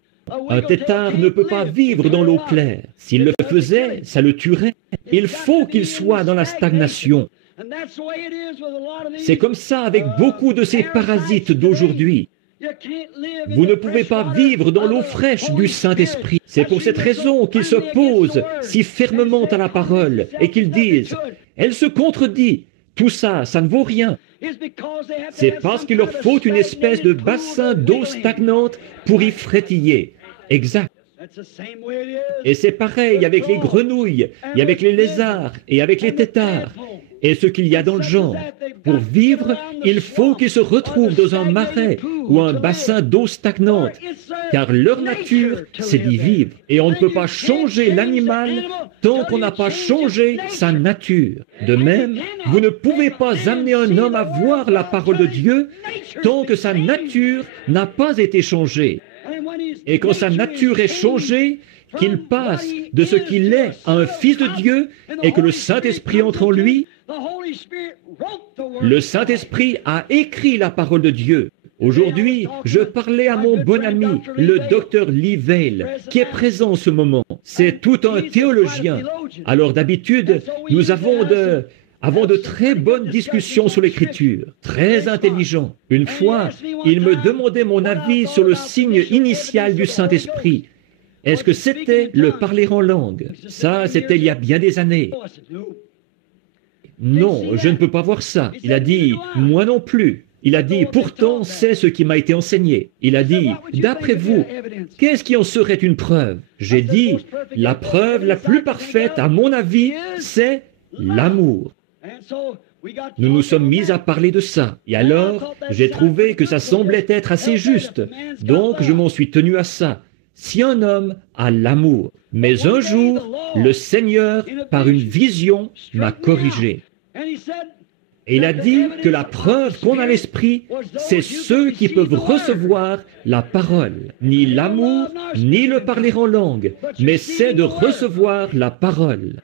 Un têtard ne peut pas vivre dans l'eau claire. S'il le faisait, ça le tuerait. Il faut qu'il soit dans la stagnation. C'est comme ça avec beaucoup de ces parasites d'aujourd'hui. Vous ne pouvez pas vivre dans l'eau fraîche du Saint-Esprit. C'est pour cette raison qu'ils s'opposent si fermement à la parole et qu'ils disent « Elle se contredit, tout ça, ça ne vaut rien ». C'est parce qu'il leur faut une espèce de bassin d'eau stagnante pour y frétiller. Exact. Et c'est pareil avec les grenouilles, et avec les lézards, et avec les têtards, et ce qu'il y a dans le genre. Pour vivre, il faut qu'ils se retrouvent dans un marais ou un bassin d'eau stagnante, car leur nature, c'est d'y vivre. Et on ne peut pas changer l'animal tant qu'on n'a pas changé sa nature. De même, vous ne pouvez pas amener un homme à voir la parole de Dieu tant que sa nature n'a pas été changée. Et quand sa nature est changée, qu'il passe de ce qu'il est à un fils de Dieu et que le Saint-Esprit entre en lui, le Saint-Esprit a écrit la parole de Dieu. Aujourd'hui, je parlais à mon bon ami, le docteur Lee Vail, qui est présent en ce moment. C'est tout un théologien. Alors d'habitude, nous avons avons de très bonnes discussions sur l'écriture, très intelligents. Une fois, il me demandait mon avis sur le signe initial du Saint-Esprit. Est-ce que c'était le parler en langue? Ça, c'était il y a bien des années. Non, je ne peux pas voir ça. Il a dit, moi non plus. Il a dit, pourtant, c'est ce qui m'a été enseigné. Il a dit, d'après vous, qu'est-ce qui en serait une preuve? J'ai dit, la preuve la plus parfaite, à mon avis, c'est l'amour. Nous nous sommes mis à parler de ça. Et alors, j'ai trouvé que ça semblait être assez juste. Donc, je m'en suis tenu à ça. Si un homme a l'amour, mais un jour, le Seigneur, par une vision, m'a corrigé. Et il a dit que la preuve qu'on a l'esprit, c'est ceux qui peuvent recevoir la parole. Ni l'amour, ni le parler en langue, mais c'est de recevoir la parole.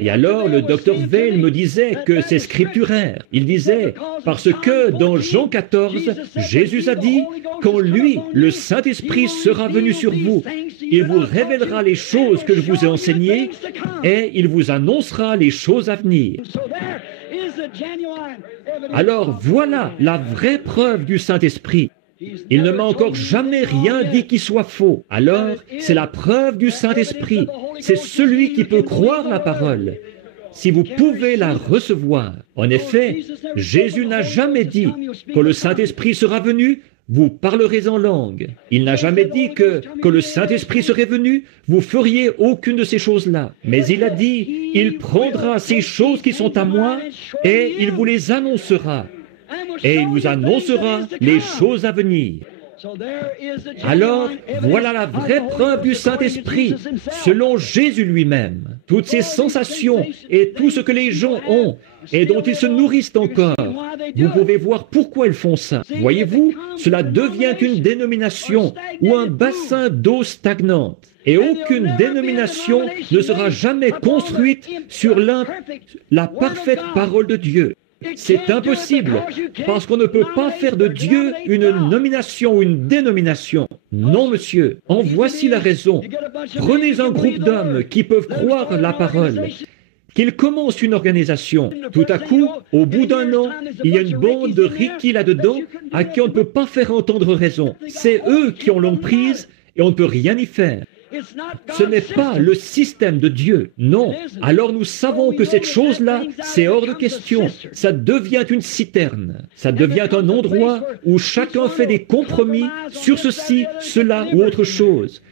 Et alors le docteur Veil me disait que c'est scripturaire. Il disait, parce que dans Jean 14, Jésus a dit, quand lui, le Saint-Esprit, sera venu sur vous, il vous révélera les choses que je vous ai enseignées et il vous annoncera les choses à venir. Alors voilà la vraie preuve du Saint-Esprit. Il ne m'a encore jamais rien dit qui soit faux. Alors, c'est la preuve du Saint-Esprit. C'est celui qui peut croire la parole. Si vous pouvez la recevoir. En effet, Jésus n'a jamais dit, quand le Saint-Esprit sera venu, vous parlerez en langue. Il n'a jamais dit que, quand le Saint-Esprit serait venu, vous feriez aucune de ces choses-là. Mais il a dit, il prendra ces choses qui sont à moi et il vous les annoncera. Et il vous annoncera les choses à venir. Alors, voilà la vraie preuve du Saint-Esprit, selon Jésus lui-même. Toutes ces sensations et tout ce que les gens ont et dont ils se nourrissent encore, vous pouvez voir pourquoi ils font ça. Voyez-vous, cela devient une dénomination ou un bassin d'eau stagnante. Et aucune dénomination ne sera jamais construite sur la parfaite parole de Dieu. C'est impossible, parce qu'on ne peut pas faire de Dieu une nomination ou une dénomination. Non, monsieur, en voici la raison. Prenez un groupe d'hommes qui peuvent croire la parole, qu'ils commencent une organisation. Tout à coup, au bout d'un an, il y a une bande de Ricky là-dedans à qui on ne peut pas faire entendre raison. C'est eux qui ont l'emprise et on ne peut rien y faire. Ce n'est pas le système de Dieu, non. Alors nous savons que cette chose-là, c'est hors de question. Ça devient une citerne. Ça devient un endroit où chacun fait des compromis sur ceci, cela ou autre chose,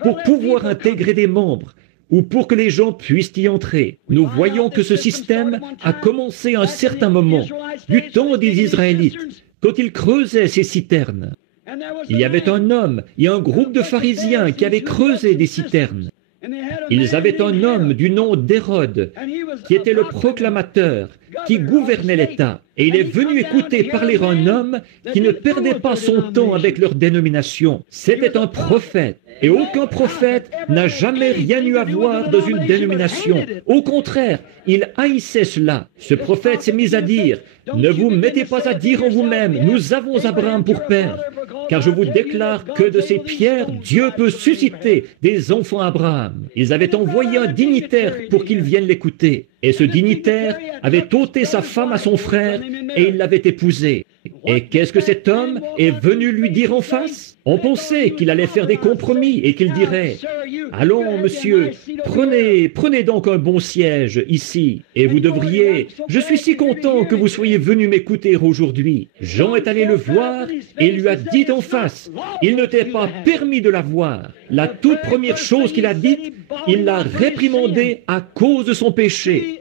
pour pouvoir intégrer des membres ou pour que les gens puissent y entrer. Nous voyons que ce système a commencé à un certain moment, du temps des Israélites, quand ils creusaient ces citernes. Il y avait un homme et un groupe de pharisiens qui avaient creusé des citernes. Ils avaient un homme du nom d'Hérode, qui était le proclamateur, qui gouvernait l'État. Et il est venu écouter parler un homme qui ne perdait pas son temps avec leur dénomination. C'était un prophète. Et aucun prophète n'a jamais rien eu à voir dans une dénomination. Au contraire, il haïssait cela. Ce prophète s'est mis à dire, « Ne vous mettez pas à dire en vous-même, nous avons Abraham pour père, car je vous déclare que de ces pierres, Dieu peut susciter des enfants à Abraham. » Ils avaient envoyé un dignitaire pour qu'il vienne l'écouter. Et ce dignitaire avait ôté sa femme à son frère et il l'avait épousée. Et qu'est-ce que cet homme est venu lui dire en face? On pensait qu'il allait faire des compromis et qu'il dirait « Allons, monsieur, prenez donc un bon siège ici, et vous devriez... Je suis si content que vous soyez venu m'écouter aujourd'hui. » Jean est allé le voir et lui a dit en face « Il ne t'est pas permis de la voir. » La toute première chose qu'il a dite, il l'a réprimandé à cause de son péché.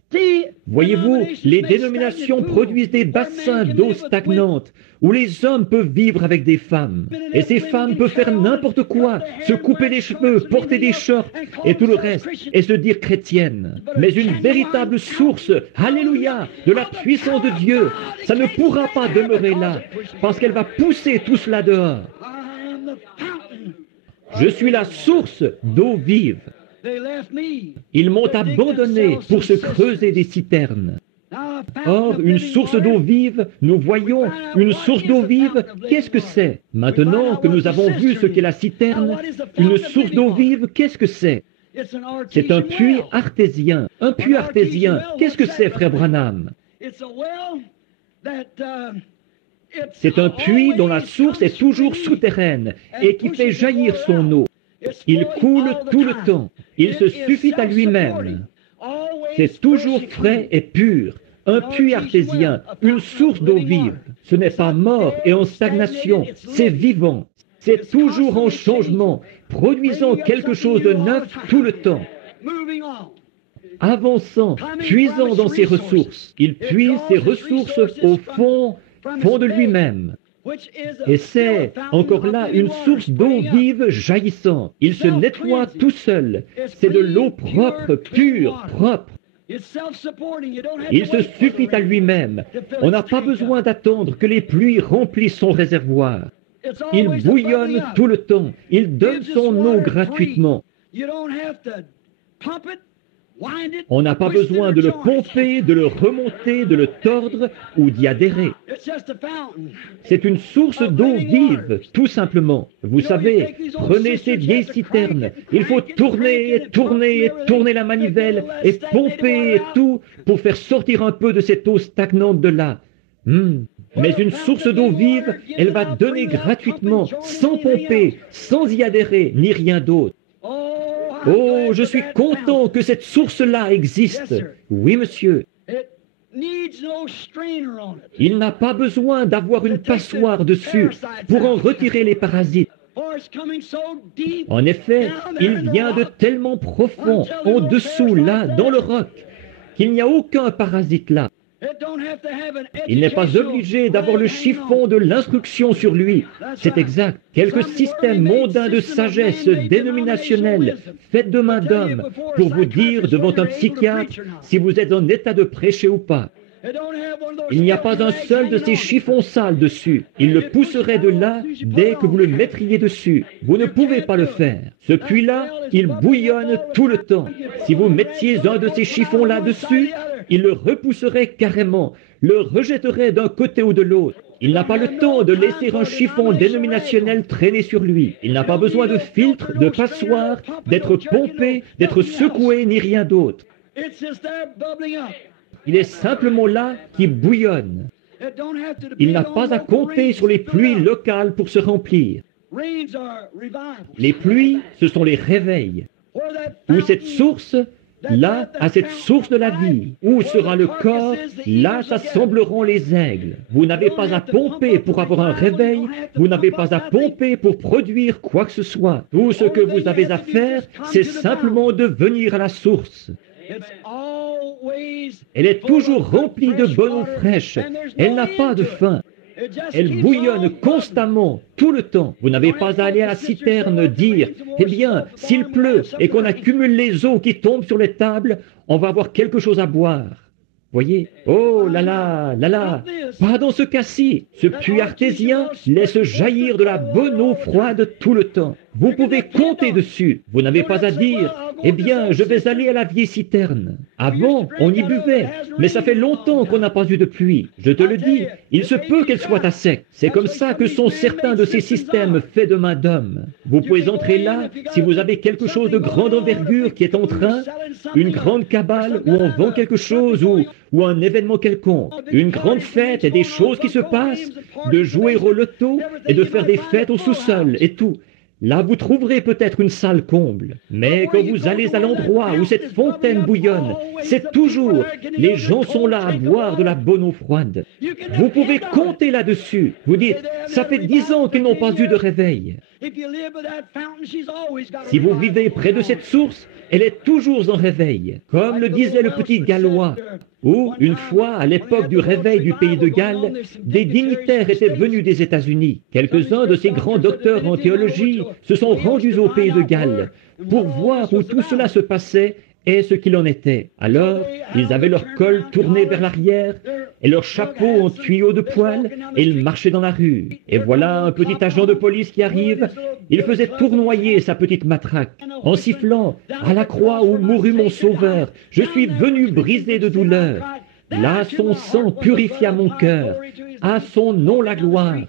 Voyez-vous, les dénominations produisent des bassins d'eau stagnante où les hommes peuvent vivre avec des femmes. Et ces femmes peuvent faire n'importe quoi, se couper les cheveux, porter des shorts et tout le reste, et se dire chrétiennes. Mais une véritable source, alléluia, de la puissance de Dieu, ça ne pourra pas demeurer là, parce qu'elle va pousser tout cela dehors. Je suis la source d'eau vive. Ils m'ont abandonné pour se creuser des citernes. Or, une source d'eau vive, nous voyons, une source d'eau vive, qu'est-ce que c'est? Maintenant que nous avons vu ce qu'est la citerne, une source d'eau vive, qu'est-ce que c'est? C'est un puits artésien. Un puits artésien, qu'est-ce que c'est, frère Branham? C'est un puits dont la source est toujours souterraine et qui fait jaillir son eau. Il coule tout le temps. Il se suffit à lui-même. C'est toujours frais et pur. Un puits artésien, une source d'eau vive. Ce n'est pas mort et en stagnation, c'est vivant. C'est toujours en changement, produisant quelque chose de neuf tout le temps. Avançant, puisant dans ses ressources. Il puise ses ressources au fond de lui-même. Et c'est, encore là, une source d'eau vive jaillissant. Il se nettoie tout seul. C'est de l'eau propre, pure, propre. Il se suffit à lui-même. On n'a pas besoin d'attendre que les pluies remplissent son réservoir. Il bouillonne tout le temps. Il donne son eau gratuitement. On n'a pas besoin de le pomper, de le remonter, de le tordre ou d'y adhérer. C'est une source d'eau vive, tout simplement. Vous savez, prenez ces vieilles citernes. Il faut tourner et tourner et tourner la manivelle et pomper et tout pour faire sortir un peu de cette eau stagnante de là. Mais une source d'eau vive, elle va donner gratuitement, sans pomper, sans y adhérer, ni rien d'autre. Oh, je suis content que cette source-là existe. Oui, monsieur. Il n'a pas besoin d'avoir une passoire dessus pour en retirer les parasites. En effet, il vient de tellement profond, en dessous, là, dans le roc, qu'il n'y a aucun parasite là. Il n'est pas obligé d'avoir le chiffon de l'instruction sur lui. C'est exact. Quelques systèmes mondains de sagesse dénominationnelle, faits de main d'homme, pour vous dire devant un psychiatre si vous êtes en état de prêcher ou pas. Il n'y a pas un seul de ces chiffons sales dessus. Il le pousserait de là dès que vous le mettriez dessus. Vous ne pouvez pas le faire. Ce puits-là, il bouillonne tout le temps. Si vous mettiez un de ces chiffons-là dessus, il le repousserait carrément, le rejetterait d'un côté ou de l'autre. Il n'a pas le temps de laisser un chiffon dénominationnel traîner sur lui. Il n'a pas besoin de filtre, de passoire, d'être pompé, d'être secoué, ni rien d'autre. Il est simplement là qui bouillonne. Il n'a pas à compter sur les pluies locales pour se remplir. Les pluies, ce sont les réveils. Où cette source, là, à cette source de la vie. Où sera le corps, là s'assembleront les aigles. Vous n'avez pas à pomper pour avoir un réveil, vous n'avez pas à pomper pour produire quoi que ce soit. Tout ce que vous avez à faire, c'est simplement de venir à la source. Elle est toujours remplie de bonne eau fraîche. Elle n'a pas de faim. Elle bouillonne constamment, tout le temps. Vous n'avez pas à aller à la citerne dire, eh bien, s'il pleut et qu'on accumule les eaux qui tombent sur les tables, on va avoir quelque chose à boire. Voyez? Oh là là, là là. Pas dans ce cas-ci. Ce puits artésien laisse jaillir de la bonne eau froide tout le temps. Vous pouvez compter dessus. Vous n'avez pas à dire, eh bien, je vais aller à la vieille citerne. Avant, on y buvait, mais ça fait longtemps qu'on n'a pas eu de pluie. Je te le dis, il se peut qu'elle soit à sec. C'est comme ça que sont certains de ces systèmes faits de main d'homme. Vous pouvez entrer là si vous avez quelque chose de grande envergure qui est en train, une grande cabale où on vend quelque chose ou un événement quelconque, une grande fête et des choses qui se passent, de jouer au loto et de faire des fêtes au sous-sol et tout. Là, vous trouverez peut-être une salle comble. Mais quand vous allez à l'endroit où cette fontaine bouillonne, c'est toujours, les gens sont là à boire de la bonne eau froide. Vous pouvez compter là-dessus. Vous dites, ça fait 10 ans qu'ils n'ont pas eu de réveil. Si vous vivez près de cette source, elle est toujours en réveil, comme le disait le petit Gallois, où, une fois, à l'époque du réveil du pays de Galles, des dignitaires étaient venus des États-Unis. Quelques-uns de ces grands docteurs en théologie se sont rendus au pays de Galles pour voir où tout cela se passait et ce qu'il en était. Alors, ils avaient leur col tourné vers l'arrière et leur chapeau en tuyau de poil et ils marchaient dans la rue. Et voilà un petit agent de police qui arrive. Il faisait tournoyer sa petite matraque en sifflant « À la croix où mourut mon sauveur, je suis venu briser de douleur. Là, son sang purifia mon cœur. À son nom la gloire. »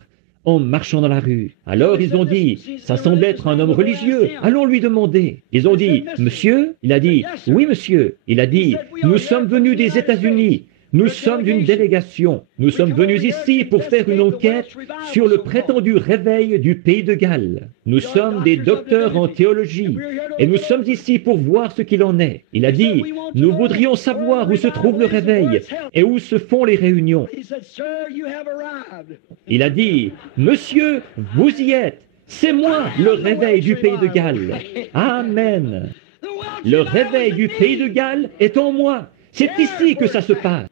en marchant dans la rue. Alors ils ont dit, ça semble être un homme religieux, allons lui demander. Ils ont dit, monsieur? Il a dit, oui monsieur. Il a dit, nous sommes venus des États-Unis. Nous sommes d'une délégation. Nous sommes venus ici pour faire une enquête sur le prétendu réveil du pays de Galles. Nous sommes des docteurs en théologie et nous sommes ici pour voir ce qu'il en est. Il a dit, nous voudrions savoir où se trouve le réveil et où se font les réunions. Il a dit, monsieur, vous y êtes. C'est moi, le réveil du pays de Galles. Amen. Le réveil du pays de Galles est en moi. C'est ici que ça se passe.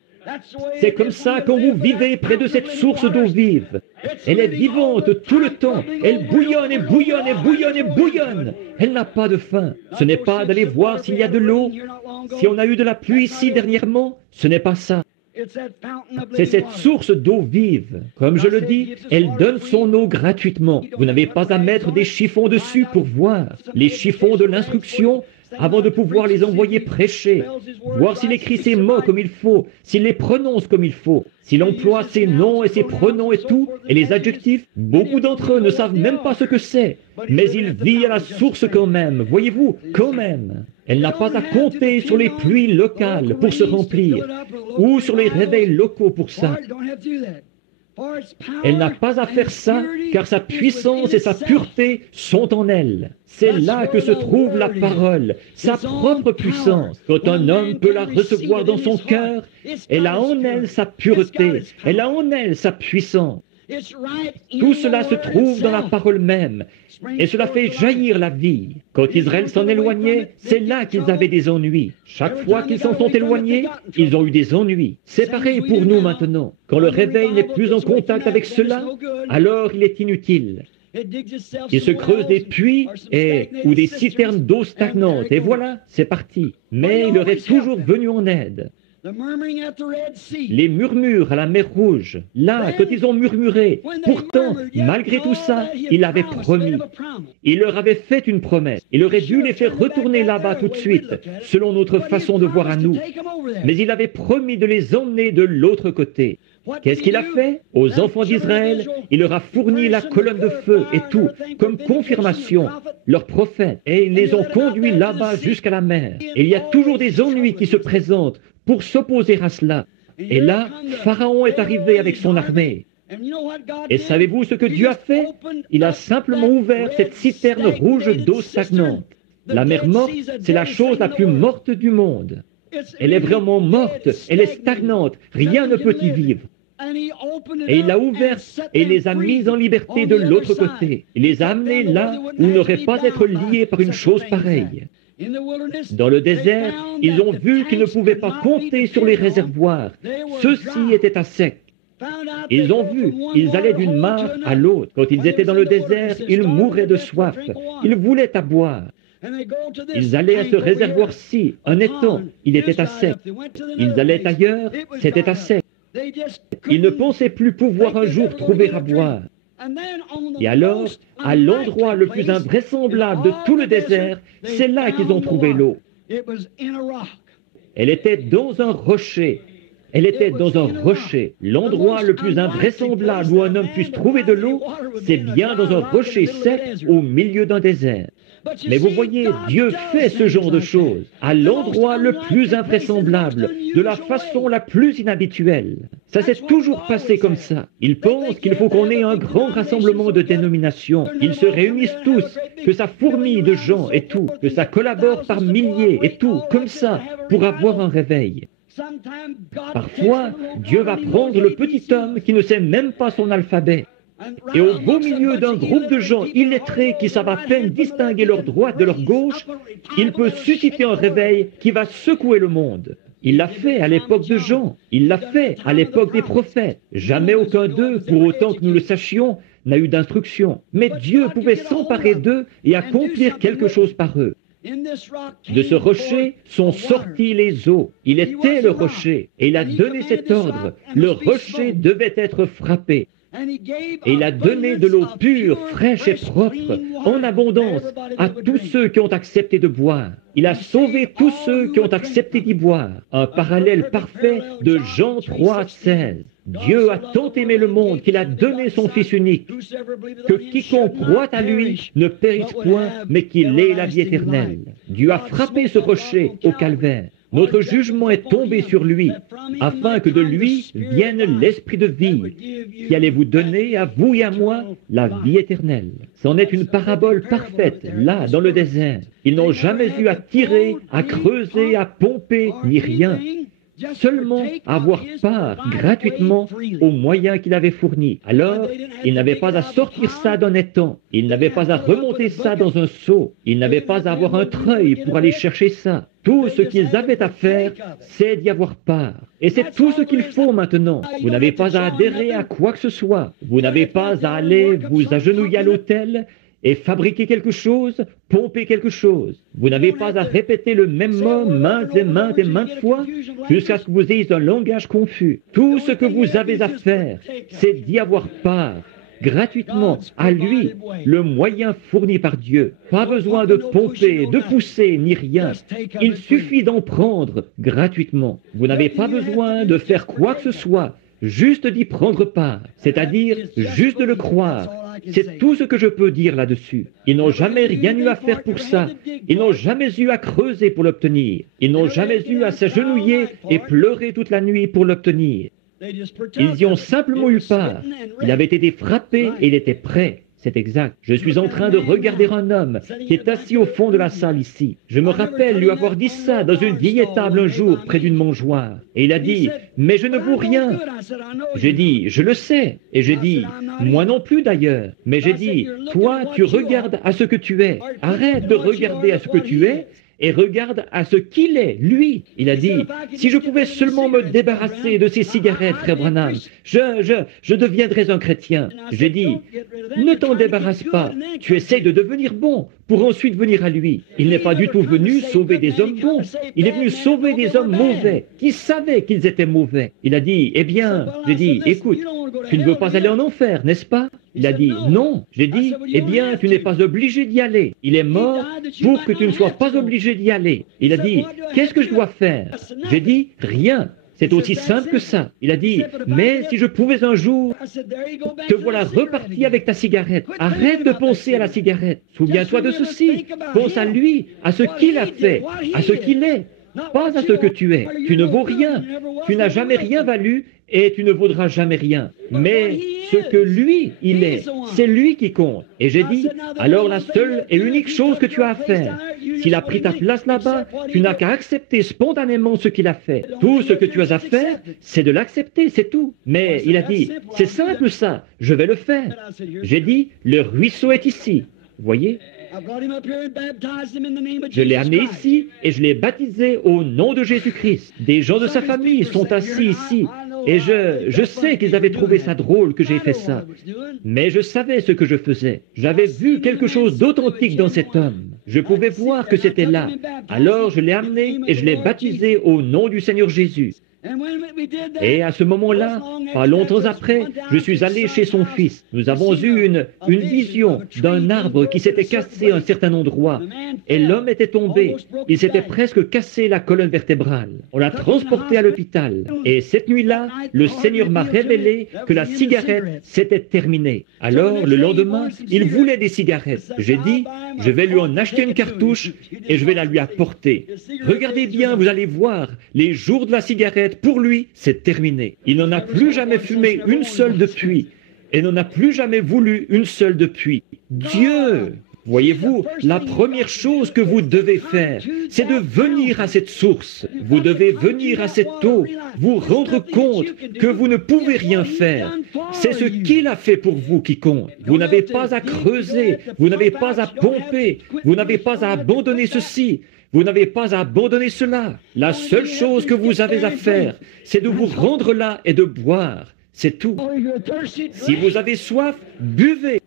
C'est comme ça quand vous vivez près de cette source d'eau vive. Elle est vivante tout le temps. Elle bouillonne et bouillonne et bouillonne et bouillonne. Elle n'a pas de fin. Ce n'est pas d'aller voir s'il y a de l'eau. Si on a eu de la pluie ici dernièrement, ce n'est pas ça. C'est cette source d'eau vive. Comme je le dis, elle donne son eau gratuitement. Vous n'avez pas à mettre des chiffons dessus pour voir. Les chiffons de l'instruction, avant de pouvoir les envoyer prêcher, voir s'il écrit ses mots comme il faut, s'il les prononce comme il faut, s'il emploie ses noms et ses pronoms et tout, et les adjectifs. Beaucoup d'entre eux ne savent même pas ce que c'est, mais il vit à la source quand même, voyez-vous, quand même. Elle n'a pas à compter sur les pluies locales pour se remplir, ou sur les réveils locaux pour ça. Elle n'a pas à faire ça, car sa puissance et sa pureté sont en elle. C'est là que se trouve la parole, sa propre puissance. Quand un homme peut la recevoir dans son cœur, elle a en elle sa pureté, elle a en elle sa puissance. Tout cela se trouve dans la parole même, et cela fait jaillir la vie. Quand Israël s'en éloignait, c'est là qu'ils avaient des ennuis. Chaque fois qu'ils s'en sont éloignés, ils ont eu des ennuis. C'est pareil pour nous maintenant. Quand le réveil n'est plus en contact avec cela, alors il est inutile. Il se creuse des puits ou des citernes d'eau stagnantes, et voilà, c'est parti. Mais il leur est toujours venu en aide. Les murmures à la mer Rouge, là, quand ils ont murmuré, pourtant, malgré tout ça, il avait promis. Il leur avait fait une promesse. Il aurait dû les faire retourner là-bas tout de suite, selon notre façon de voir à nous. Mais il avait promis de les emmener de l'autre côté. Qu'est-ce qu'il a fait? Aux enfants d'Israël, il leur a fourni la colonne de feu et tout, comme confirmation, leurs prophètes, et ils les ont conduits là-bas jusqu'à la mer. Et il y a toujours des ennuis qui se présentent pour s'opposer à cela. Et là, Pharaon est arrivé avec son armée. Et savez-vous ce que Dieu a fait? Il a simplement ouvert cette citerne rouge d'eau stagnante. La mer morte, c'est la chose la plus morte du monde. Elle est vraiment morte, elle est stagnante, rien ne peut y vivre. Et il l'a ouverte et les a mis en liberté de l'autre côté. Il les a amenés là où ils n'auraient pas à être liés par une chose pareille. Dans le désert, ils ont vu qu'ils ne pouvaient pas compter sur les réservoirs. Ceux-ci étaient à sec. Ils ont vu, ils allaient d'une mare à l'autre. Quand ils étaient dans le désert, ils mouraient de soif. Ils voulaient à boire. Ils allaient à ce réservoir-ci, un étang, il était à sec. Ils allaient ailleurs, c'était à sec. Ils ne pensaient plus pouvoir un jour trouver à boire. Et alors, à l'endroit le plus invraisemblable de tout le désert, c'est là qu'ils ont trouvé l'eau. Elle était dans un rocher. Elle était dans un rocher. L'endroit le plus invraisemblable où un homme puisse trouver de l'eau, c'est bien dans un rocher sec au milieu d'un désert. Mais vous voyez, Dieu fait ce genre de choses à l'endroit le plus invraisemblable, de la façon la plus inhabituelle. Ça s'est toujours passé comme ça. Ils pensent qu'il faut qu'on ait un grand rassemblement de dénominations, qu'ils se réunissent tous, que ça fourmille de gens et tout, que ça collabore par milliers et tout, comme ça, pour avoir un réveil. Parfois, Dieu va prendre le petit homme qui ne sait même pas son alphabet. Et au beau milieu d'un groupe de gens illettrés qui savent à peine distinguer leur droite de leur gauche, il peut susciter un réveil qui va secouer le monde. Il l'a fait à l'époque de Jean, il l'a fait à l'époque des prophètes. Jamais aucun d'eux, pour autant que nous le sachions, n'a eu d'instruction. Mais Dieu pouvait s'emparer d'eux et accomplir quelque chose par eux. De ce rocher sont sorties les eaux. Il était le rocher et il a donné cet ordre. Le rocher devait être frappé. Et il a donné de l'eau pure, fraîche et propre, en abondance, à tous ceux qui ont accepté de boire. Il a sauvé tous ceux qui ont accepté d'y boire. Un parallèle parfait de Jean 3, 16. Dieu a tant aimé le monde qu'il a donné son Fils unique, que quiconque croit à lui ne périsse point, mais qu'il ait la vie éternelle. Dieu a frappé ce rocher au calvaire. Notre jugement est tombé sur lui, afin que de lui vienne l'esprit de vie, qui allait vous donner, à vous et à moi, la vie éternelle. C'en est une parabole parfaite, là, dans le désert. Ils n'ont jamais eu à tirer, à creuser, à pomper, ni rien. Seulement avoir part gratuitement aux moyens qu'il avait fournis. Alors, ils n'avaient pas à sortir ça d'un étang, ils n'avaient pas à remonter ça dans un seau, ils n'avaient pas à avoir un treuil pour aller chercher ça. Tout ce qu'ils avaient à faire, c'est d'y avoir part. Et c'est tout ce qu'il faut maintenant. Vous n'avez pas à adhérer à quoi que ce soit. Vous n'avez pas à aller vous agenouiller à l'autel et fabriquer quelque chose, pomper quelque chose. Vous n'avez pas à répéter le même mot maintes et maintes fois jusqu'à ce que vous ayez un langage confus. Tout ce que vous avez à faire, c'est d'y avoir part, gratuitement, à lui, le moyen fourni par Dieu. Pas besoin de pomper, de pousser, ni rien. Il suffit d'en prendre gratuitement. Vous n'avez pas besoin de faire quoi que ce soit, juste d'y prendre part, c'est-à-dire juste de le croire. C'est tout ce que je peux dire là-dessus. Ils n'ont jamais rien eu à faire pour ça. Ils n'ont jamais eu à creuser pour l'obtenir. Ils n'ont jamais eu à s'agenouiller et pleurer toute la nuit pour l'obtenir. Ils y ont simplement eu part. Il avait été frappé et il était prêt. C'est exact. Je suis en train de regarder un homme qui est assis au fond de la salle ici. Je me rappelle lui avoir dit ça dans une vieille étable un jour près d'une mangeoire. Et il a dit, « Mais je ne vaux rien. » J'ai dit, « Je le sais. » Et j'ai dit, « Moi non plus d'ailleurs. » Mais j'ai dit, « Toi, tu regardes à ce que tu es. Arrête de regarder à ce que tu es. Et regarde à ce qu'il est, lui. Il a dit, si je pouvais seulement me débarrasser de ces cigarettes, frère Branham, je deviendrais un chrétien. J'ai dit, ne t'en débarrasse pas. Tu essaies de devenir bon pour ensuite venir à lui. Il n'est pas du tout venu sauver des hommes bons. Il est venu sauver des hommes mauvais, qui savaient qu'ils étaient mauvais. Il a dit, eh bien, j'ai dit, écoute, tu ne veux pas aller en enfer, n'est-ce pas? Il a dit, non. J'ai dit, eh bien, tu n'es pas obligé d'y aller. Il est mort pour que tu ne sois pas obligé d'y aller. Il a dit, qu'est-ce que je dois faire? J'ai dit, rien. C'est aussi simple que ça. Il a dit, mais si je pouvais un jour, te voilà reparti avec ta cigarette. Arrête de penser à la cigarette. Souviens-toi de ceci. Pense à lui, à ce qu'il a fait, à ce qu'il est. Pas à ce que tu es. Tu ne vaux rien. Tu n'as jamais rien valu et tu ne vaudras jamais rien. Mais ce que lui, il est, c'est lui qui compte. Et j'ai dit, alors la seule et unique chose que tu as à faire, s'il a pris ta place là-bas, tu n'as qu'à accepter spontanément ce qu'il a fait. Tout ce que tu as à faire, c'est de l'accepter, c'est tout. Mais il a dit, c'est simple ça, je vais le faire. J'ai dit, le ruisseau est ici. Vous voyez? Je l'ai amené ici et je l'ai baptisé au nom de Jésus-Christ. Des gens de sa famille sont assis ici et je sais qu'ils avaient trouvé ça drôle que j'ai fait ça. Mais je savais ce que je faisais. J'avais vu quelque chose d'authentique dans cet homme. Je pouvais voir que c'était là. Alors je l'ai amené et je l'ai baptisé au nom du Seigneur Jésus. Et à ce moment-là, pas longtemps après, je suis allé chez son fils. Nous avons eu une vision d'un arbre qui s'était cassé à un certain endroit. Et l'homme était tombé. Il s'était presque cassé la colonne vertébrale. On l'a transporté à l'hôpital. Et cette nuit-là, le Seigneur m'a révélé que la cigarette s'était terminée. Alors, le lendemain, il voulait des cigarettes. J'ai dit, je vais lui en acheter une cartouche et je vais la lui apporter. Regardez bien, vous allez voir, les jours de la cigarette, pour lui, c'est terminé. Il n'en a plus jamais fumé une seule depuis et n'en a plus jamais voulu une seule depuis. Dieu! Voyez-vous, la première chose que vous devez faire, c'est de venir à cette source. Vous devez venir à cette eau, vous rendre compte que vous ne pouvez rien faire. C'est ce qu'il a fait pour vous qui compte. Vous n'avez pas à creuser, vous n'avez pas à pomper, vous n'avez pas à abandonner ceci. Vous n'avez pas à abandonner cela. La seule chose que vous avez à faire, c'est de vous rendre là et de boire. C'est tout. Si vous avez soif, buvez.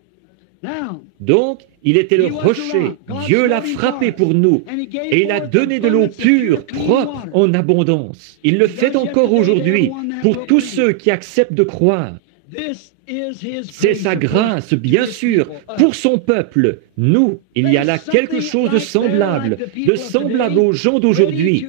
Donc, il était le rocher. Dieu l'a frappé pour nous. Et il a donné de l'eau pure, propre, en abondance. Il le fait encore aujourd'hui pour tous ceux qui acceptent de croire. C'est sa grâce, bien sûr, pour son peuple. Nous, il y a là quelque chose de semblable aux gens d'aujourd'hui.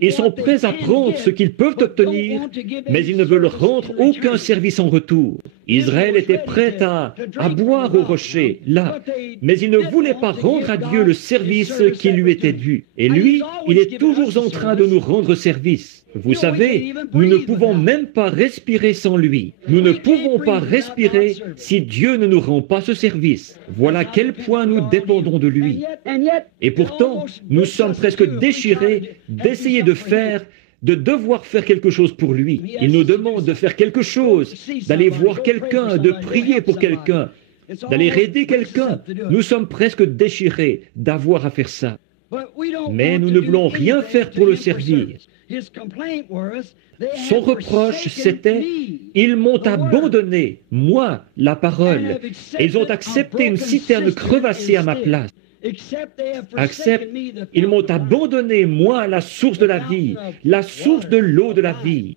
Ils sont prêts à prendre ce qu'ils peuvent obtenir, mais ils ne veulent rendre aucun service en retour. Israël était prêt à boire au rocher, là, mais il ne voulait pas rendre à Dieu le service qui lui était dû. Et lui, il est toujours en train de nous rendre service. Vous savez, nous ne pouvons même pas respirer sans lui. Nous ne pouvons pas respirer si Dieu ne nous rend pas ce service. Voilà à quel point nous dépendons de lui. Et pourtant, nous sommes presque déchirés d'essayer de devoir faire quelque chose pour lui. Il nous demande de faire quelque chose, d'aller voir quelqu'un, de prier pour quelqu'un, d'aller aider quelqu'un. Nous sommes presque déchirés d'avoir à faire ça. Mais nous ne voulons rien faire pour le servir. Son reproche, c'était « Ils m'ont abandonné, moi, la parole, et ils ont accepté une citerne crevassée à ma place. Accepte, ils m'ont abandonné, moi, la source de la vie, la source de l'eau de la vie.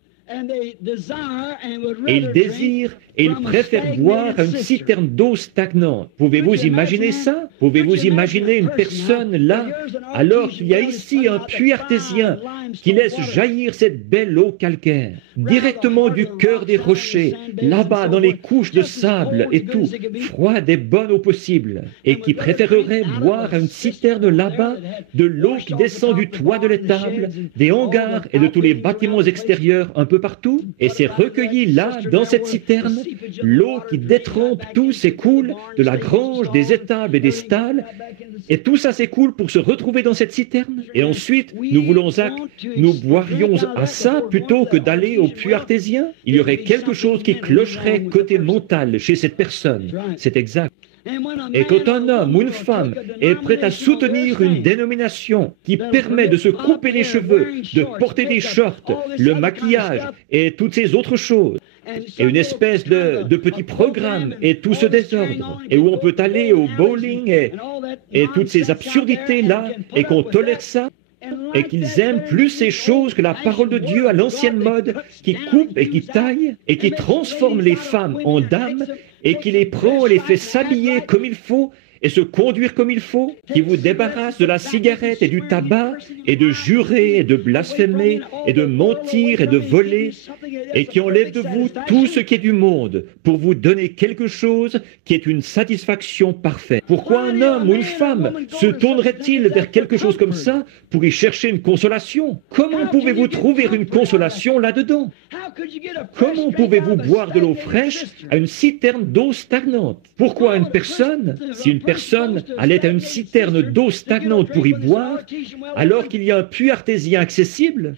Et ils désirent et ils préfèrent boire à une citerne d'eau stagnante. Pouvez-vous imaginer ça? Pouvez-vous imaginer une personne là, alors qu'il y a ici un puits artésien qui laisse jaillir cette belle eau calcaire, directement du cœur des rochers, là-bas dans les couches de sable et tout, froide et bonne au possible, et qui préférerait boire à une citerne là-bas de l'eau qui descend du toit de l'étable, des hangars et de tous les bâtiments extérieurs un peu partout, et c'est recueilli là, dans cette citerne, l'eau qui détrempe tout s'écoule de la grange, des étables et des stalles, et tout ça s'écoule pour se retrouver dans cette citerne. Et ensuite, nous boirions à ça plutôt que d'aller au puits artésien. Il y aurait quelque chose qui clocherait côté mental chez cette personne. C'est exact. Et quand un homme ou une femme est prêt à soutenir une dénomination qui permet de se couper les cheveux, de porter des shorts, le maquillage et toutes ces autres choses, et une espèce de petit programme et tout ce désordre, et où on peut aller au bowling et toutes ces absurdités-là, et qu'on tolère ça, et qu'ils aiment plus ces choses que la parole de Dieu à l'ancienne mode, qui coupe et qui taille, et qui transforme les femmes en dames, et qui les prend et les fait s'habiller comme il faut, et se conduire comme il faut, qui vous débarrasse de la cigarette et du tabac, et de jurer et de blasphémer, et de mentir et de voler, et qui enlève de vous tout ce qui est du monde, pour vous donner quelque chose qui est une satisfaction parfaite. Pourquoi un homme ou une femme se tournerait-il vers quelque chose comme ça pour y chercher une consolation? Comment pouvez-vous trouver une consolation là-dedans? Comment pouvez-vous boire de l'eau fraîche à une citerne d'eau stagnante? Pourquoi une personne, si une personne allait à une citerne d'eau stagnante pour y boire, alors qu'il y a un puits artésien accessible?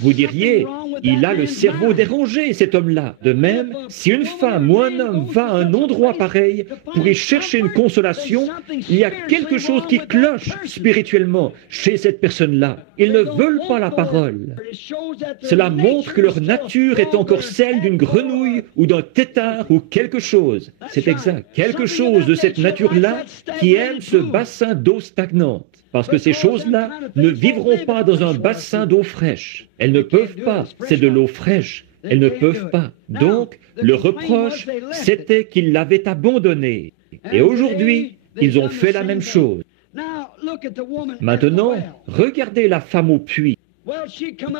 Vous diriez, il a le cerveau dérangé, cet homme-là. De même, si une femme ou un homme va à un endroit pareil pour y chercher une consolation, il y a quelque chose qui cloche spirituellement chez cette personne-là. Ils ne veulent pas la parole. Cela montre que leur nature est encore celle d'une grenouille ou d'un tétard ou quelque chose. C'est exact. Quelque chose de cette nature-là qui aime ce bassin d'eau stagnante. Parce que ces choses-là ne vivront pas dans un bassin d'eau fraîche. Elles ne peuvent pas. C'est de l'eau fraîche. Elles ne peuvent pas. Donc, le reproche, c'était qu'ils l'avaient abandonné. Et aujourd'hui, ils ont fait la même chose. Maintenant, regardez la femme au puits.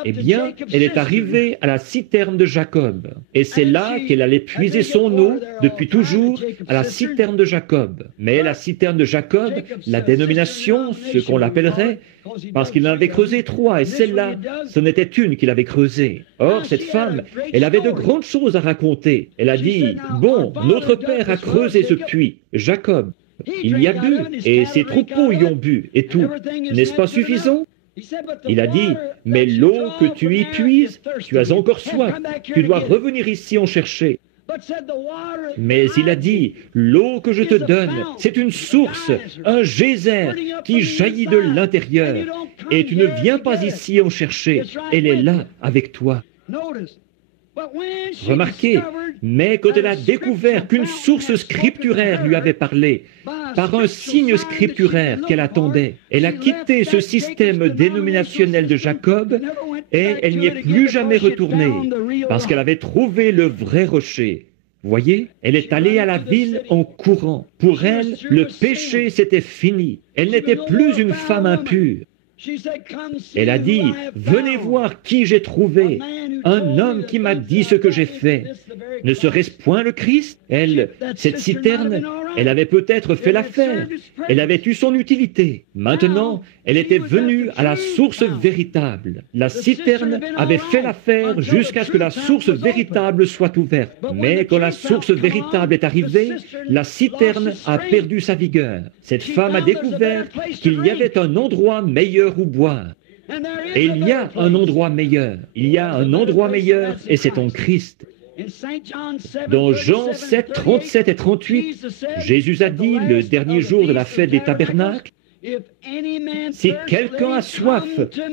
Eh bien, elle est arrivée à la citerne de Jacob. Et c'est là qu'elle allait puiser son eau depuis toujours, à la citerne de Jacob. Mais la citerne de Jacob, la dénomination, ce qu'on l'appellerait, parce qu'il en avait creusé 3, et celle-là, ce n'était une qu'il avait creusée. Or, cette femme, elle avait de grandes choses à raconter. Elle a dit, « Bon, notre père a creusé ce puits, Jacob. Il y a bu, et ses troupeaux y ont bu, et tout. N'est-ce pas suffisant ?» Il a dit, « Mais l'eau que tu y puises, tu as encore soif, tu dois revenir ici en chercher. » Mais il a dit, « L'eau que je te donne, c'est une source, un geyser qui jaillit de l'intérieur, et tu ne viens pas ici en chercher, elle est là avec toi. » Remarquez, mais quand elle a découvert qu'une source scripturaire lui avait parlé, par un signe scripturaire qu'elle attendait, elle a quitté ce système dénominationnel de Jacob et elle n'y est plus jamais retournée, parce qu'elle avait trouvé le vrai rocher, Voyez, elle est allée à la ville en courant. Pour elle, le péché c'était fini. Elle n'était plus une femme impure. Elle a dit, venez voir qui j'ai trouvé, un homme qui m'a dit ce que j'ai fait. Ne serait-ce point le Christ? Cette citerne, elle avait peut-être fait l'affaire. Elle avait eu son utilité. Maintenant, elle était venue à la source véritable. La citerne avait fait l'affaire jusqu'à ce que la source véritable soit ouverte. Mais quand la source véritable est arrivée, la citerne a perdu sa vigueur. Cette femme a découvert qu'il y avait un endroit meilleur où boire. Et il y a un endroit meilleur. Il y a un endroit meilleur et c'est en Christ. Dans Jean 7, 37 et 38, Jésus a dit, le dernier jour de la fête des tabernacles, « Si quelqu'un a soif,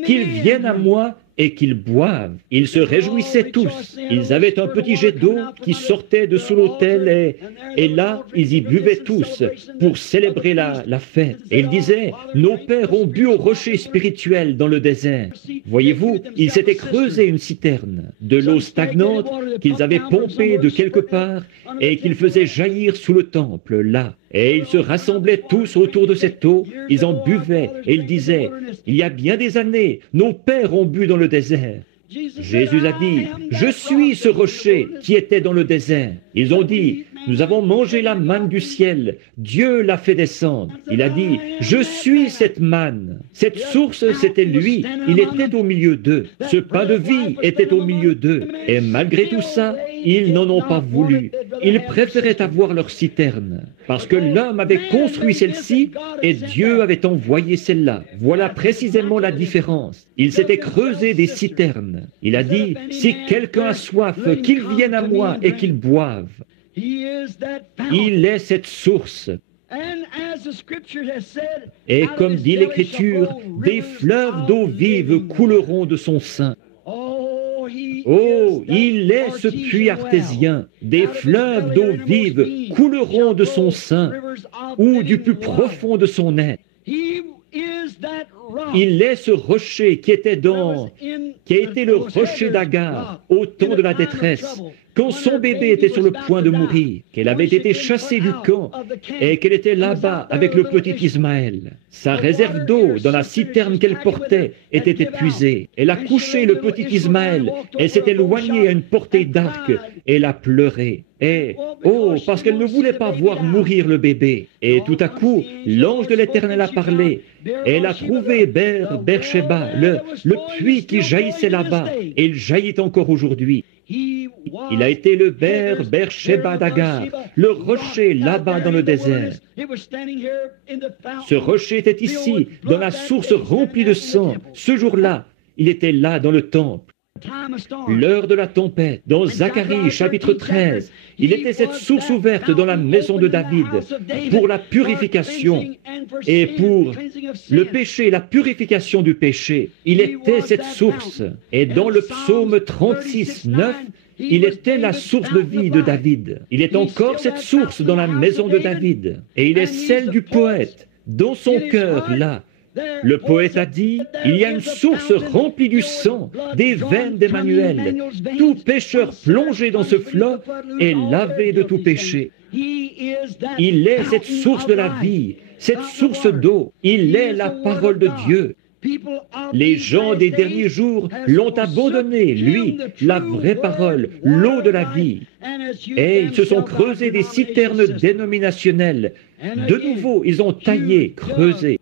qu'il vienne à moi et qu'ils boivent. » Ils se réjouissaient tous. Ils avaient un petit jet d'eau qui sortait de sous l'autel et là, ils y buvaient tous pour célébrer la fête. Et ils disaient, « Nos pères ont bu au rocher spirituel dans le désert. » Voyez-vous, ils s'étaient creusé une citerne, de l'eau stagnante qu'ils avaient pompée de quelque part et qu'ils faisaient jaillir sous le temple, là. Et ils se rassemblaient tous autour de cette eau, ils en buvaient et ils disaient, « Il y a bien des années, nos pères ont bu dans le désert. » Jésus a dit, « Je suis ce rocher qui était dans le désert. » Ils ont dit, « Nous avons mangé la manne du ciel, Dieu l'a fait descendre. » Il a dit, « Je suis cette manne. » Cette source, c'était lui, il était au milieu d'eux. Ce pain de vie était au milieu d'eux. Et malgré tout ça, ils n'en ont pas voulu. Ils préféraient avoir leur citerne, parce que l'homme avait construit celle-ci et Dieu avait envoyé celle-là. Voilà précisément la différence. Il s'était creusé des citernes. Il a dit, si quelqu'un a soif, qu'il vienne à moi et qu'il boive. Il est cette source. Et comme dit l'Écriture, des fleuves d'eau vive couleront de son sein. Oh, il est ce puits artésien. Des fleuves d'eau vive couleront de son sein ou du plus profond de son être. Il est ce rocher qui a été le rocher d'Agar au temps de la détresse, quand son bébé était sur le point de mourir, qu'elle avait été chassée du camp et qu'elle était là-bas avec le petit Ismaël. Sa réserve d'eau dans la citerne qu'elle portait était épuisée. Elle a couché le petit Ismaël, elle s'est éloignée à une portée d'arc, elle a pleuré. Et, parce qu'elle ne voulait pas voir mourir le bébé. Et tout à coup, l'ange de l'Éternel a parlé. Elle a trouvé Beersheba, le puits qui jaillissait là-bas, et il jaillit encore aujourd'hui. Il a été le Beersheba d'Agar, le rocher là-bas dans le désert. Ce rocher était ici, dans la source remplie de sang. Ce jour-là, il était là dans le temple. L'heure de la tempête, dans Zacharie chapitre 13, il était cette source ouverte dans la maison de David pour la purification et pour le péché, la purification du péché. Il était cette source. Et dans le psaume 36, 9, il était la source de vie de David. Il est encore cette source dans la maison de David. Et il est celle du poète, dans son cœur là. Le poète a dit, il y a une source remplie du sang, des veines d'Emmanuel. Tout pécheur plongé dans ce flot est lavé de tout péché. Il est cette source de la vie, cette source d'eau. Il est la parole de Dieu. Les gens des derniers jours l'ont abandonné, lui, la vraie parole, l'eau de la vie. Et ils se sont creusés des citernes dénominationnelles. De nouveau, ils ont taillé, creusé.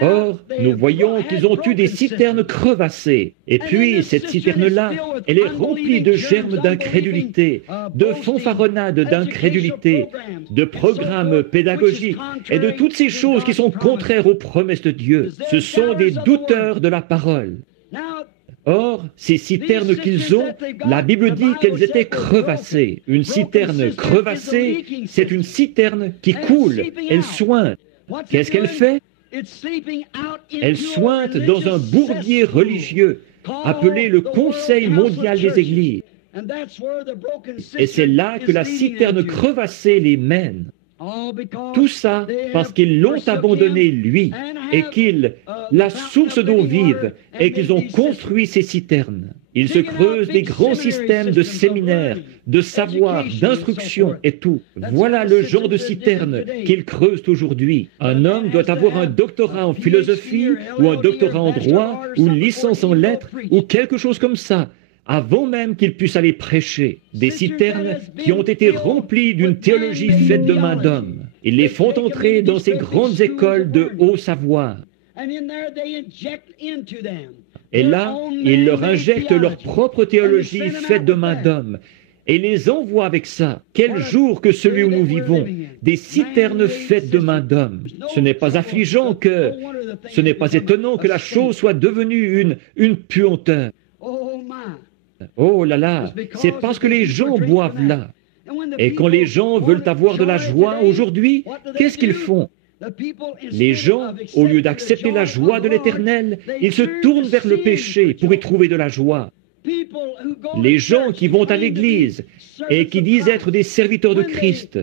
Or, nous voyons qu'ils ont eu des citernes crevassées. Et puis, cette citerne-là, elle est remplie de germes d'incrédulité, de fanfaronnades d'incrédulité, de programmes pédagogiques et de toutes ces choses qui sont contraires aux promesses de Dieu. Ce sont des douteurs de la parole. Or, ces citernes qu'ils ont, la Bible dit qu'elles étaient crevassées. Une citerne crevassée, c'est une citerne qui coule, elle sointe. Qu'est-ce qu'elle fait? Elle sointe dans un bourbier religieux appelé le Conseil mondial des Églises. Et c'est là que la citerne crevassée les mène. Tout ça parce qu'ils l'ont abandonné, lui, et la source d'eau vive, et qu'ils ont construit ces citernes. Ils se creusent des grands systèmes de séminaires, de savoir, d'instruction et tout. Voilà le genre de citerne qu'ils creusent aujourd'hui. Un homme doit avoir un doctorat en philosophie, ou un doctorat en droit, ou une licence en lettres, ou quelque chose comme ça, avant même qu'ils puissent aller prêcher. Des citernes qui ont été remplies d'une théologie faite de main d'homme. Ils les font entrer dans ces grandes écoles de haut savoir. Et là, ils leur injectent leur propre théologie faite de main d'homme. Et les envoient avec ça. Quel jour que celui où nous vivons, des citernes faites de main d'homme. Ce n'est pas affligeant ce n'est pas étonnant que la chose soit devenue une puanteur. Oh là là, c'est parce que les gens boivent là. Et quand les gens veulent avoir de la joie aujourd'hui, qu'est-ce qu'ils font? Les gens, au lieu d'accepter la joie de l'Éternel, ils se tournent vers le péché pour y trouver de la joie. Les gens qui vont à l'église et qui disent être des serviteurs de Christ,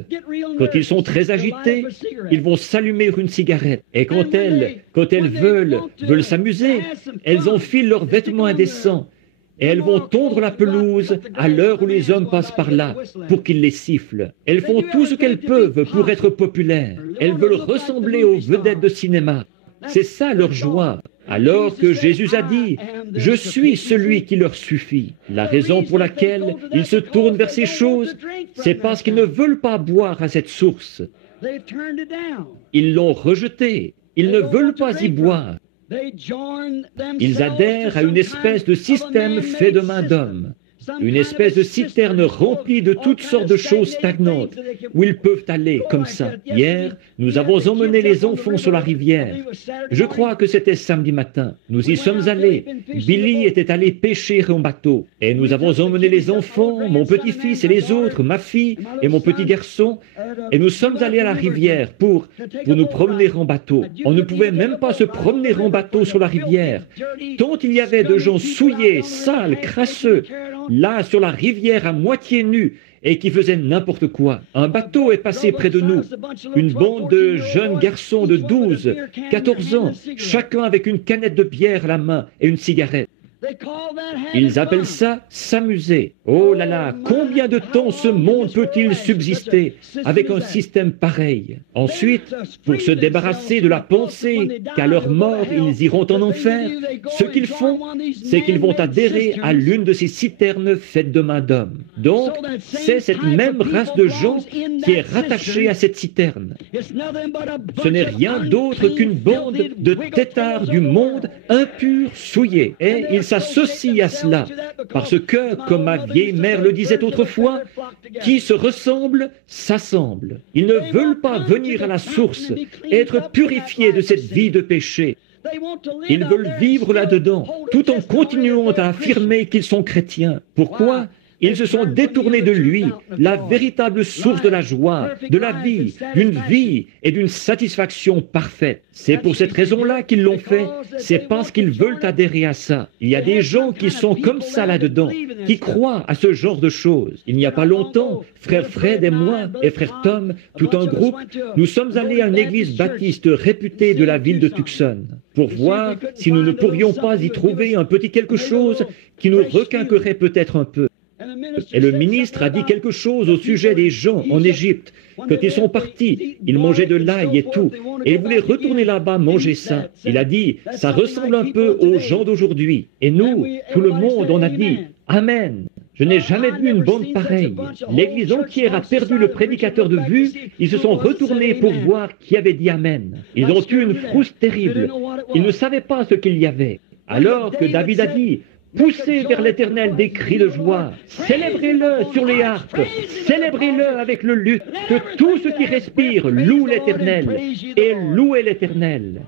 quand ils sont très agités, ils vont s'allumer une cigarette. Et quand elles veulent s'amuser, elles enfilent leurs vêtements indécents. Et elles vont tondre la pelouse à l'heure où les hommes passent par là pour qu'ils les sifflent. Elles font tout ce qu'elles peuvent pour être populaires. Elles veulent ressembler aux vedettes de cinéma. C'est ça leur joie. Alors que Jésus a dit, « Je suis celui qui leur suffit ». La raison pour laquelle ils se tournent vers ces choses, c'est parce qu'ils ne veulent pas boire à cette source. Ils l'ont rejetée. Ils ne veulent pas y boire. Ils adhèrent à une espèce de système fait de main d'homme, une espèce de citerne remplie de toutes sortes de choses stagnantes, où ils peuvent aller comme ça. Hier, nous avons emmené les enfants sur la rivière. Je crois que c'était samedi matin. Nous y sommes allés. Billy était allé pêcher en bateau. Et nous avons emmené les enfants, mon petit-fils et les autres, ma fille et mon petit garçon. Et nous sommes allés à la rivière pour nous promener en bateau. On ne pouvait même pas se promener en bateau sur la rivière. Tant il y avait de gens souillés, sales, crasseux, là sur la rivière à moitié nus et qui faisaient n'importe quoi. Un bateau est passé près de nous. Une bande de jeunes garçons de 12, 14 ans, chacun avec une canette de bière à la main et une cigarette. Ils appellent ça s'amuser. Oh là là, combien de temps ce monde peut-il subsister avec un système pareil? Ensuite, pour se débarrasser de la pensée qu'à leur mort ils iront en enfer, ce qu'ils font, c'est qu'ils vont adhérer à l'une de ces citernes faites de main d'homme. Donc, c'est cette même race de gens qui est rattachée à cette citerne. Ce n'est rien d'autre qu'une bande de têtards du monde impurs, souillés. Et ils s'associent à cela, parce que, comme ma vieille mère le disait autrefois, qui se ressemble, s'assemble. Ils ne veulent pas venir à la source, être purifiés de cette vie de péché. Ils veulent vivre là-dedans, tout en continuant à affirmer qu'ils sont chrétiens. Pourquoi ? Ils se sont détournés de lui, la véritable source de la joie, de la vie, d'une vie et d'une satisfaction parfaite. C'est pour cette raison-là qu'ils l'ont fait, c'est parce qu'ils veulent adhérer à ça. Il y a des gens qui sont comme ça là-dedans, qui croient à ce genre de choses. Il n'y a pas longtemps, frère Fred et moi, et frère Tom, tout un groupe, nous sommes allés à une église baptiste réputée de la ville de Tucson, pour voir si nous ne pourrions pas y trouver un petit quelque chose qui nous requinquerait peut-être un peu. Et le ministre a dit quelque chose au sujet des gens en Égypte. Quand ils sont partis, ils mangeaient de l'ail et tout. Et ils voulaient retourner là-bas manger ça. Il a dit, ça ressemble un peu aux gens d'aujourd'hui. Et nous, tout le monde, on a dit, Amen. Je n'ai jamais vu une bande pareille. L'église entière a perdu le prédicateur de vue. Ils se sont retournés pour voir qui avait dit Amen. Ils ont eu une frousse terrible. Ils ne savaient pas ce qu'il y avait. Alors que David a dit, poussez vers l'Éternel des cris de joie, célébrez-le sur les harpes, célébrez-le avec le luth, que tout ce qui respire loue l'Éternel, et louez l'Éternel.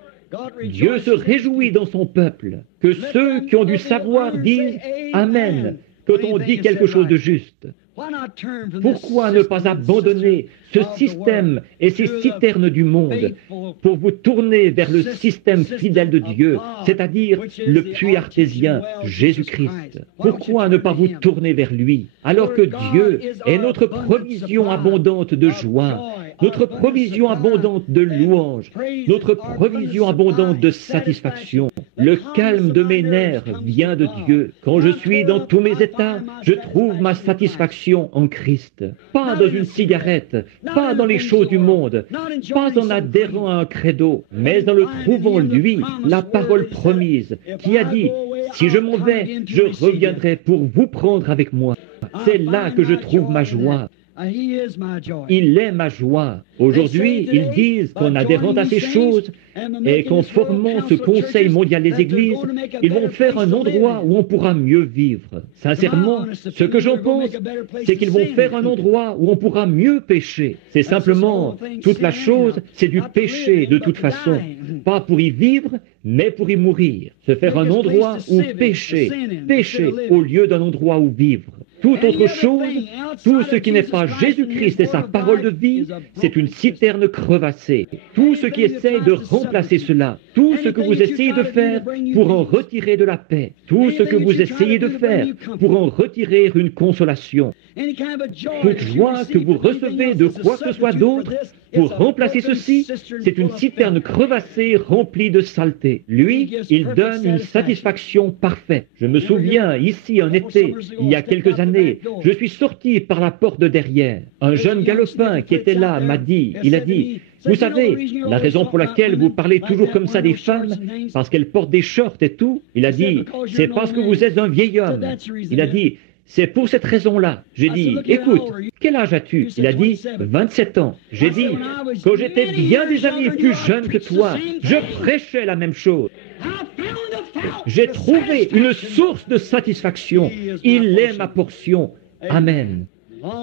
Dieu se réjouit dans son peuple, que ceux qui ont du savoir disent Amen, quand on dit quelque chose de juste. Pourquoi ne pas abandonner ce système et ces citernes du monde pour vous tourner vers le système fidèle de Dieu, c'est-à-dire le puits artésien, Jésus-Christ? Pourquoi ne pas vous tourner vers lui, alors que Dieu est notre provision abondante de joie, notre provision abondante de louanges, notre provision abondante de satisfaction. Le calme de mes nerfs vient de Dieu. Quand je suis dans tous mes états, je trouve ma satisfaction en Christ. Pas dans une cigarette, pas dans les choses du monde, pas en adhérant à un credo, mais en le trouvant lui, la parole promise, qui a dit, si je m'en vais, je reviendrai pour vous prendre avec moi. C'est là que je trouve ma joie. Il est ma joie. Aujourd'hui, ils disent qu'en adhérant à ces choses et qu'en formant ce Conseil mondial des Églises, ils vont faire un endroit où on pourra mieux vivre. Sincèrement, ce que j'en pense, c'est qu'ils vont faire un endroit où on pourra mieux pécher. C'est simplement, toute la chose, c'est du péché de toute façon. Pas pour y vivre, mais pour y mourir. Se faire un endroit où pécher, pécher au lieu d'un endroit où vivre. Toute autre chose, tout ce qui n'est pas Jésus-Christ et sa parole de vie, c'est une citerne crevassée. Tout ce qui essaye de remplacer cela, tout ce que vous essayez de faire pour en retirer de la paix, tout ce que vous essayez de faire pour en retirer une consolation, toute joie que vous recevez de quoi que ce soit d'autre, pour remplacer ceci, c'est une citerne crevassée remplie de saleté. Lui, il donne une satisfaction parfaite. Je me souviens, ici en été, il y a quelques années, je suis sorti par la porte de derrière. Un jeune galopin qui était là m'a dit, il a dit, vous savez, la raison pour laquelle vous parlez toujours comme ça des femmes, parce qu'elles portent des shorts et tout, il a dit, c'est parce que vous êtes un vieil homme. Il a dit, c'est pour cette raison-là. J'ai dit, écoute, quel âge as-tu? Il a dit, 27 ans. J'ai dit, quand j'étais bien des années plus jeune que toi, je prêchais la même chose. J'ai trouvé une source de satisfaction. Il est ma portion. Amen.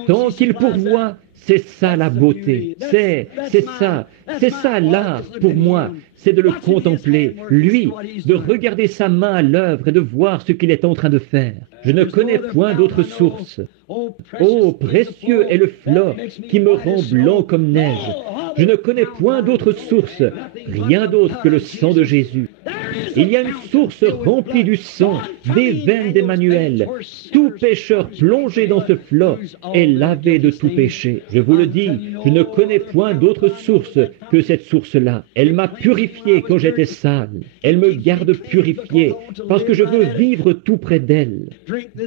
Tant qu'il pourvoit, c'est ça la beauté. C'est ça l'art pour moi. C'est de le contempler, lui, de regarder sa main à l'œuvre et de voir ce qu'il est en train de faire. Je ne connais point d'autre source. Oh, précieux est le flot qui me rend blanc comme neige. Je ne connais point d'autre source, rien d'autre que le sang de Jésus. Il y a une source remplie du sang, des veines d'Emmanuel. Tout pécheur plongé dans ce flot est lavé de tout péché. Je vous le dis, je ne connais point d'autre source que cette source-là. Elle m'a purifié quand j'étais sale. Elle me garde purifié parce que je veux vivre tout près d'elle.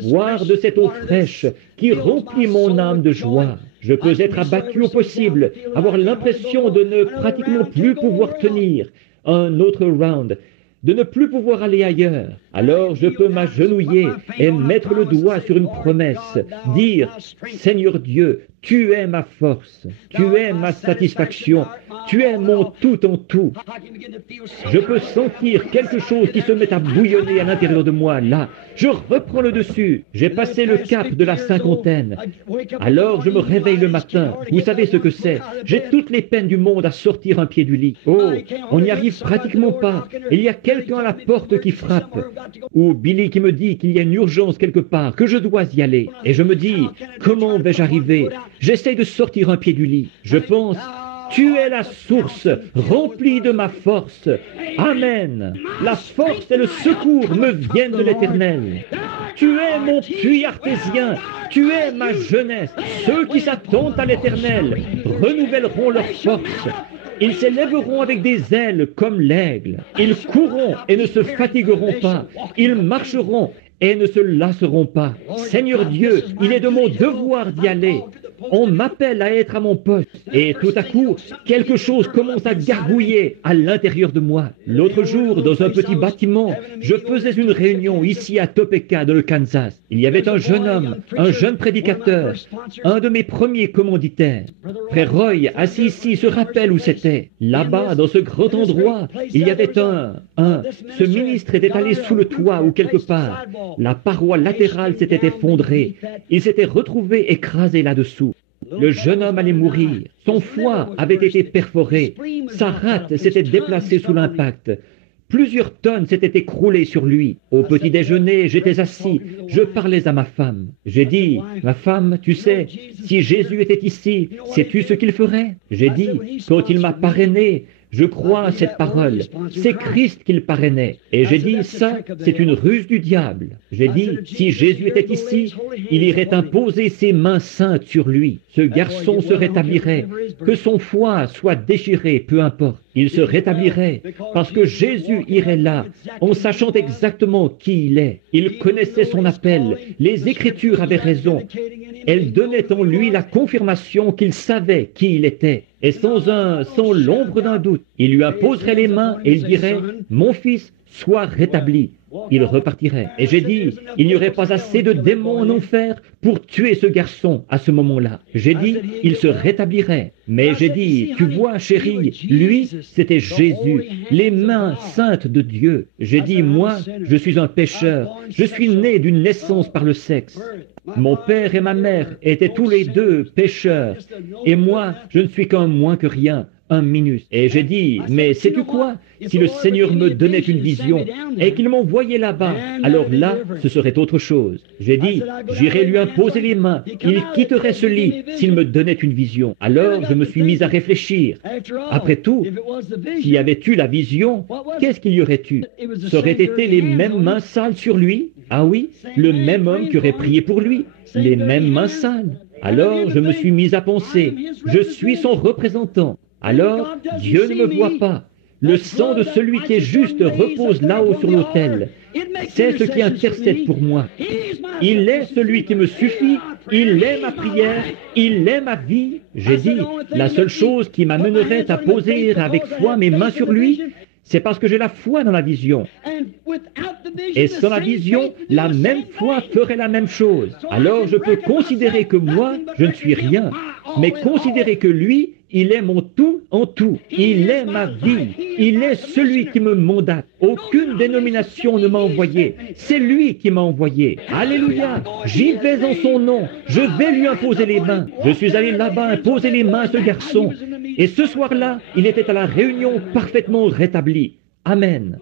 Boire de cette eau fraîche qui remplit mon âme de joie. Je peux être abattu au possible, avoir l'impression de ne pratiquement plus pouvoir tenir un autre round, de ne plus pouvoir aller ailleurs. Alors je peux m'agenouiller et mettre le doigt sur une promesse, dire, Seigneur Dieu, tu es ma force, tu es ma satisfaction, tu es mon tout en tout. Je peux sentir quelque chose qui se met à bouillonner à l'intérieur de moi, là. Je reprends le dessus. J'ai passé le cap de la cinquantaine. Alors je me réveille le matin. Vous savez ce que c'est? J'ai toutes les peines du monde à sortir un pied du lit. Oh, on n'y arrive pratiquement pas. Il y a quelqu'un à la porte qui frappe. Ou Billy qui me dit qu'il y a une urgence quelque part, que je dois y aller. Et je me dis, comment vais-je arriver? J'essaye de sortir un pied du lit. Je pense, tu es la source remplie de ma force. Amen. La force et le secours me viennent de l'Éternel. Tu es mon puits artésien. Tu es ma jeunesse. Ceux qui s'attendent à l'Éternel renouvelleront leur force. Ils s'élèveront avec des ailes comme l'aigle. Ils courront et ne se fatigueront pas. Ils marcheront et ne se lasseront pas. Seigneur Dieu, il est de mon devoir d'y aller. On m'appelle à être à mon poste. Et tout à coup, quelque chose commence à gargouiller à l'intérieur de moi. L'autre jour, dans un petit bâtiment, je faisais une réunion ici à Topeka, dans le Kansas. Il y avait un jeune homme, un jeune prédicateur, un de mes premiers commanditaires. Frère Roy, assis ici, se rappelle où c'était. Là-bas, dans ce grand endroit, il y avait ce ministre était allé sous le toit ou quelque part. La paroi latérale s'était effondrée. Il s'était retrouvé écrasé là-dessous. Le jeune homme allait mourir. Son foie avait été perforé. Sa rate s'était déplacée sous l'impact. Plusieurs tonnes s'étaient écroulées sur lui. Au petit déjeuner, j'étais assis. Je parlais à ma femme. J'ai dit, ma femme, tu sais, si Jésus était ici, sais-tu ce qu'il ferait? J'ai dit, quand il m'a parrainé, Je crois à cette parole. C'est Christ qui le parrainait. Et j'ai dit, ça, c'est une ruse du diable. J'ai dit, si Jésus était ici, il irait imposer ses mains saintes sur lui. Ce garçon se rétablirait. Que son foie soit déchiré, peu importe. Il se rétablirait parce que Jésus irait là en sachant exactement qui il est. Il connaissait son appel. Les Écritures avaient raison. Elles donnaient en lui la confirmation qu'il savait qui il était. Et sans l'ombre d'un doute, il lui imposerait les mains et il dirait, « Mon fils, sois rétabli. » Il repartirait. Et j'ai dit, il n'y aurait pas assez de démons en enfer pour tuer ce garçon à ce moment-là. J'ai dit, il se rétablirait. Mais j'ai dit, tu vois, chérie, lui, c'était Jésus, les mains saintes de Dieu. J'ai dit, moi, je suis un pécheur. Je suis né d'une naissance par le sexe. Mon père et ma mère étaient tous les deux pécheurs. Et moi, je ne suis qu'un moins que rien. Un minus. Et j'ai dit, mais sais-tu quoi? Si le Seigneur me donnait une vision et qu'il m'envoyait là-bas, alors là, ce serait autre chose. J'ai dit, j'irais lui imposer les mains. Il quitterait ce lit s'il me donnait une vision. Alors, je me suis mis à réfléchir. Après tout, s'il y avait eu la vision, qu'est-ce qu'il y aurait eu? Ça aurait été les mêmes mains sales sur lui? Ah oui, le même homme qui aurait prié pour lui. Les mêmes mains sales. Alors, je me suis mis à penser, je suis son représentant. Alors, Dieu ne me voit pas. Le sang de celui qui est juste repose là-haut sur l'autel. C'est ce qui intercède pour moi. Il est celui qui me suffit. Il est ma prière. Il est ma vie. J'ai dit, la seule chose qui m'amènerait à poser avec foi mes mains sur lui, c'est parce que j'ai la foi dans la vision. Et sans la vision, la même foi ferait la même chose. Alors je peux considérer que moi, je ne suis rien, mais considérer que lui, il est mon tout en tout. Il est ma vie. Il est celui qui me mandate. Aucune dénomination ne m'a envoyé. C'est lui qui m'a envoyé. Alléluia. J'y vais en son nom. Je vais lui imposer les mains. Je suis allé là-bas imposer les mains à ce garçon. Et ce soir-là, il était à la réunion parfaitement rétabli. Amen.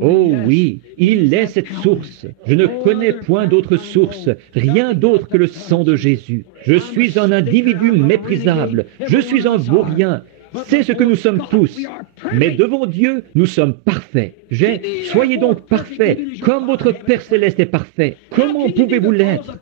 Oh oui, il est cette source. Je ne connais point d'autre source, rien d'autre que le sang de Jésus. Je suis un individu méprisable, je suis un vaurien. C'est ce que nous sommes tous. Mais devant Dieu, nous sommes parfaits. Soyez donc parfaits, comme votre Père Céleste est parfait. Comment pouvez-vous l'être?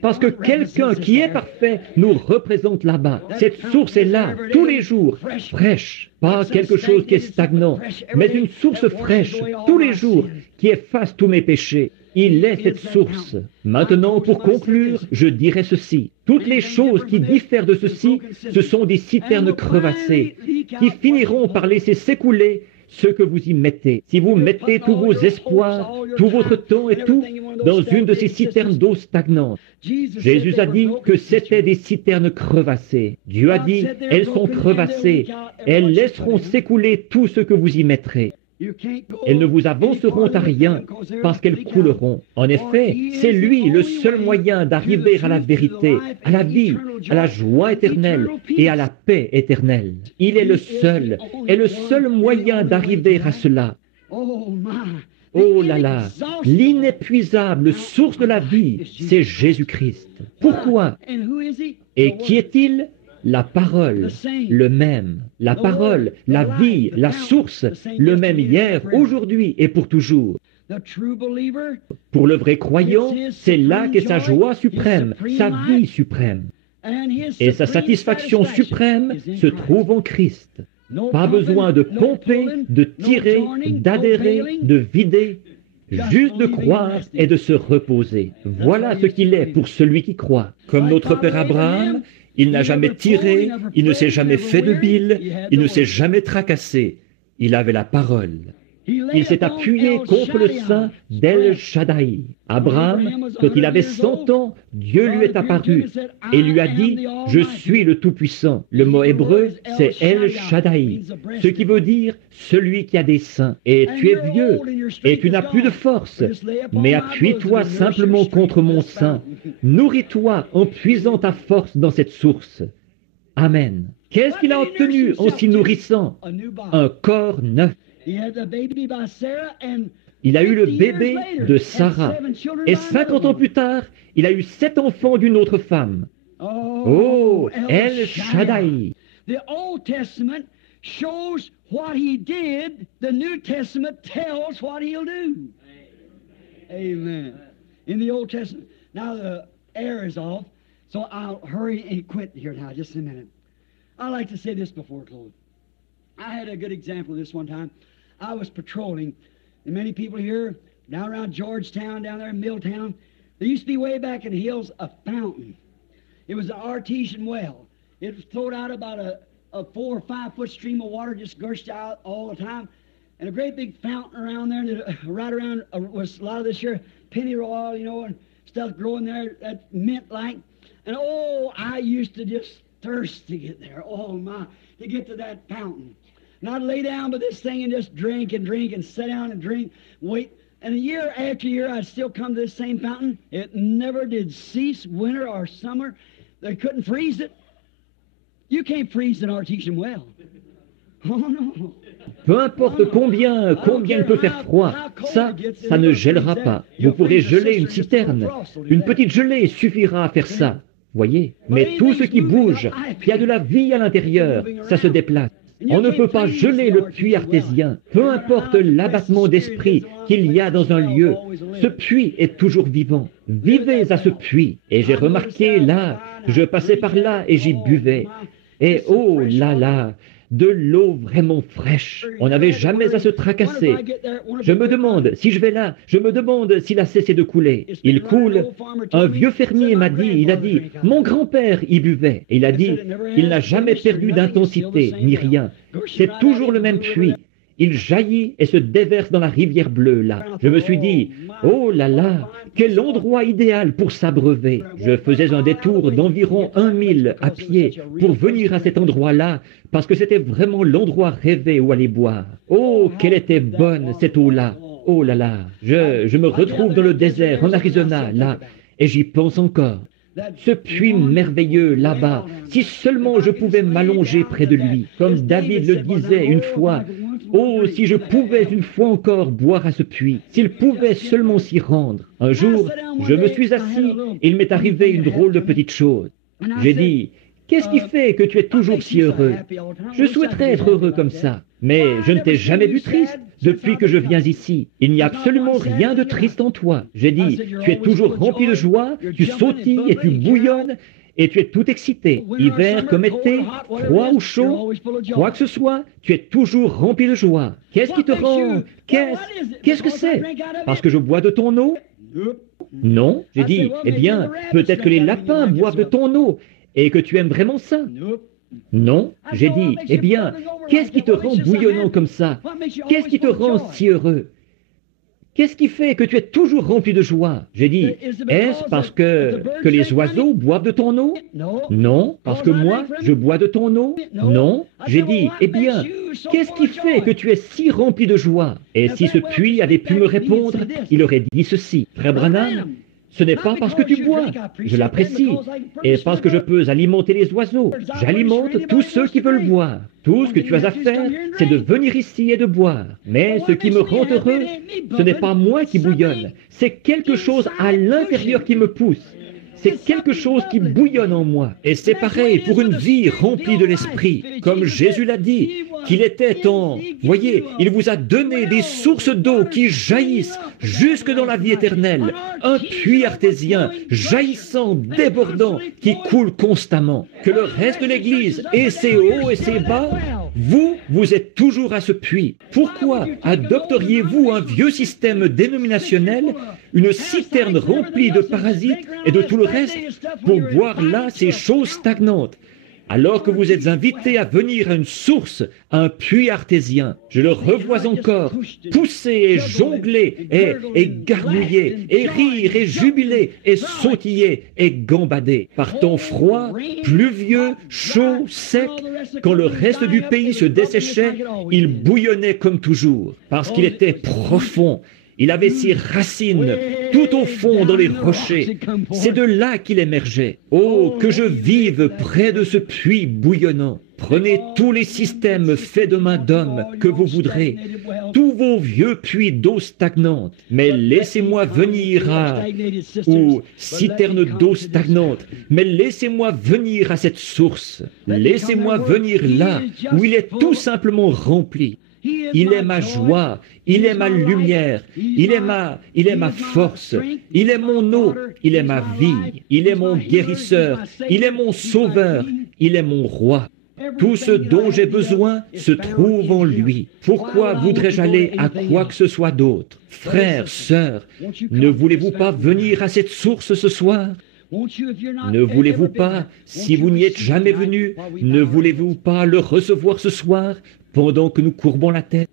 Parce que quelqu'un qui est parfait nous représente là-bas. Cette source est là, tous les jours, fraîche. Pas quelque chose qui est stagnant, mais une source fraîche, tous les jours, qui efface tous mes péchés. Il est cette source. Maintenant, pour conclure, je dirai ceci. Toutes les choses qui diffèrent de ceci, ce sont des citernes crevassées, qui finiront par laisser s'écouler ce que vous y mettez. Si vous mettez tous vos espoirs, tout votre temps et tout dans une de ces citernes d'eau stagnante, Jésus a dit que c'était des citernes crevassées. Dieu a dit, elles sont crevassées, elles laisseront s'écouler tout ce que vous y mettrez. Elles ne vous avanceront à rien parce qu'elles couleront. En effet, c'est lui le seul moyen d'arriver à la vérité, à la vie, à la joie éternelle et à la paix éternelle. Il est le seul moyen d'arriver à cela. Oh là là, l'inépuisable source de la vie, c'est Jésus-Christ. Pourquoi? Et qui est-il? La parole, le même. La parole, la vie, la source, le même hier, aujourd'hui et pour toujours. Pour le vrai croyant, c'est là qu'est sa joie suprême, sa vie suprême. Et sa satisfaction suprême se trouve en Christ. Pas besoin de pomper, de tirer, d'adhérer, de vider, juste de croire et de se reposer. Voilà ce qu'il est pour celui qui croit. Comme notre père Abraham, il n'a jamais tiré, il ne s'est jamais fait de bile, il ne s'est jamais tracassé. Il avait la parole. Il s'est appuyé contre le sein d'El Shaddai. Abraham, quand il avait 100 ans, Dieu lui est apparu et lui a dit « Je suis le Tout-Puissant ». Le mot hébreu, c'est El Shaddai, ce qui veut dire « celui qui a des seins ». Et tu es vieux et tu n'as plus de force, mais appuie-toi simplement contre mon sein. Nourris-toi en puisant ta force dans cette source. Amen. Qu'est-ce qu'il a obtenu en s'y nourrissant? Un corps neuf. Il a eu le bébé de Sarah. Et 50 ans plus tard, il a eu 7 enfants d'une autre femme. Oh, El Shaddai. shows what he did, the New Testament tells what he'll do. Amen. In the Old Testament. Now the air is off, so I'll hurry and quit here now, just a minute. I like to say this before close. I had a good example of this one time. I was patrolling, and many people here, down around Georgetown, down there in Milltown, there used to be way back in the hills a fountain. It was an artesian well. It was thrown out about a 4 or 5 foot stream of water, just gushed out all the time. And a great big fountain around there, and right around was a lot of this here pennyroyal, you know, and stuff growing there, that mint-like. And oh, I used to just thirst to get there. Oh my, to get to that fountain. And I'd lay down by this thing and just drink and sit down and drink, wait. And a year after year, I'd still come to this same fountain. It never did cease, winter or summer. They couldn't freeze it. You can't freeze an artesian well. Oh no. Peu importe combien il peut faire froid, ça ne gèlera pas. Vous pourrez geler une citerne. Une petite gelée suffira à faire ça. Voyez? Mais tout ce qui bouge, qui a de la vie à l'intérieur, ça se déplace. On ne peut pas geler le puits artésien, peu importe l'abattement d'esprit qu'il y a dans un lieu. Ce puits est toujours vivant. Vivez à ce puits. Et j'ai remarqué là, je passais par là et j'y buvais. Et oh là là, de l'eau vraiment fraîche. On n'avait jamais à se tracasser. Je me demande, si je vais là, je me demande s'il a cessé de couler. Il coule. Un vieux fermier m'a dit, il a dit, mon grand-père y buvait. Et il a dit, il n'a jamais perdu d'intensité, ni rien. C'est toujours le même puits. Il jaillit et se déverse dans la rivière bleue, là. Je me suis dit, oh là là, quel endroit idéal pour s'abreuver. Je faisais un détour d'environ 1 mille à pied pour venir à cet endroit-là, parce que c'était vraiment l'endroit rêvé où aller boire. Oh, qu'elle était bonne, cette eau-là. Oh là là, je me retrouve dans le désert, en Arizona, là, et j'y pense encore. Ce puits merveilleux là-bas, si seulement je pouvais m'allonger près de lui, comme David le disait une fois. Oh, si je pouvais une fois encore boire à ce puits, s'il pouvait seulement s'y rendre. Un jour, je me suis assis et il m'est arrivé une drôle de petite chose. J'ai dit, qu'est-ce qui fait que tu es toujours si heureux? Je souhaiterais être heureux comme ça, mais je ne t'ai jamais vu triste depuis que je viens ici. Il n'y a absolument rien de triste en toi. J'ai dit, tu es toujours rempli de joie, tu sautilles et tu bouillonnes, et tu es tout excité, hiver comme été, froid ou chaud, quoi que ce soit, tu es toujours rempli de joie. Qu'est-ce qui te rend... Qu'est-ce que c'est? Parce que je bois de ton eau? Non, j'ai dit, eh bien, peut-être que les lapins boivent de ton eau, et que tu aimes vraiment ça. Non, j'ai dit, eh bien, qu'est-ce qui te rend bouillonnant comme ça? Qu'est-ce qui te rend si heureux? Qu'est-ce qui fait que tu es toujours rempli de joie? J'ai dit, est-ce parce que les oiseaux boivent de ton eau? Non. Parce que moi, je bois de ton eau? Non. J'ai dit, eh bien, qu'est-ce qui fait que tu es si rempli de joie? Et si ce puits avait pu me répondre, il aurait dit ceci. Frère Branham, ce n'est pas parce que tu bois, je l'apprécie, et parce que je peux alimenter les oiseaux. J'alimente tous ceux qui veulent boire. Tout ce que tu as à faire, c'est de venir ici et de boire. Mais ce qui me rend heureux, ce n'est pas moi qui bouillonne, c'est quelque chose à l'intérieur qui me pousse. C'est quelque chose qui bouillonne en moi. Et c'est pareil pour une vie remplie de l'Esprit. Comme Jésus l'a dit, qu'il était en... Voyez, il vous a donné des sources d'eau qui jaillissent jusque dans la vie éternelle. Un puits artésien, jaillissant, débordant, qui coule constamment. Que le reste de l'Église ait ses hauts et ses bas, vous êtes toujours à ce puits. Pourquoi adopteriez-vous un vieux système dénominationnel, une citerne remplie de parasites et de tout le reste, pour boire là ces choses stagnantes, alors que vous êtes invité à venir à une source, à un puits artésien? Je le revois encore, pousser et jongler et gargouiller et rire et jubiler et sautiller et gambader. Par temps froid, pluvieux, chaud, sec, quand le reste du pays se desséchait, il bouillonnait comme toujours, parce qu'il était profond. Il avait ses racines tout au fond dans les rochers. C'est de là qu'il émergeait. Oh, que je vive près de ce puits bouillonnant. Prenez tous les systèmes faits de main d'homme que vous voudrez, tous vos vieux puits d'eau stagnante, mais laissez-moi venir à, ou citerne d'eau stagnante, mais laissez-moi venir à cette source. Laissez-moi venir là où il est tout simplement rempli. Il est ma joie, il est ma lumière, il est ma force, il est mon eau, il est ma vie, il est mon guérisseur, il est mon sauveur, il est mon roi. Tout ce dont j'ai besoin se trouve en lui. Pourquoi voudrais-je aller à quoi que ce soit d'autre? Frères, sœurs, ne voulez-vous pas venir à cette source ce soir? Ne voulez-vous pas, si vous n'y êtes jamais venu, ne voulez-vous pas le recevoir ce soir pendant que nous courbons la tête?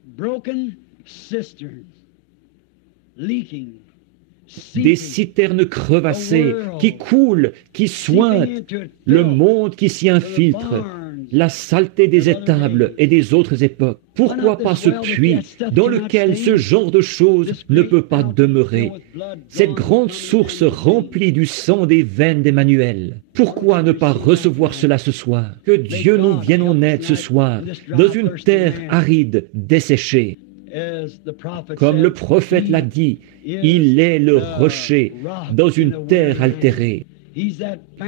Des citernes crevassées qui coulent, qui sointent, le monde qui s'y infiltre, la saleté des étables et des autres époques. Pourquoi pas ce puits dans lequel ce genre de choses ne peut pas demeurer? Cette grande source remplie du sang des veines d'Emmanuel. Pourquoi ne pas recevoir cela ce soir? Que Dieu nous vienne en aide ce soir, dans une terre aride, desséchée. Comme le prophète l'a dit, il est le rocher dans une terre altérée.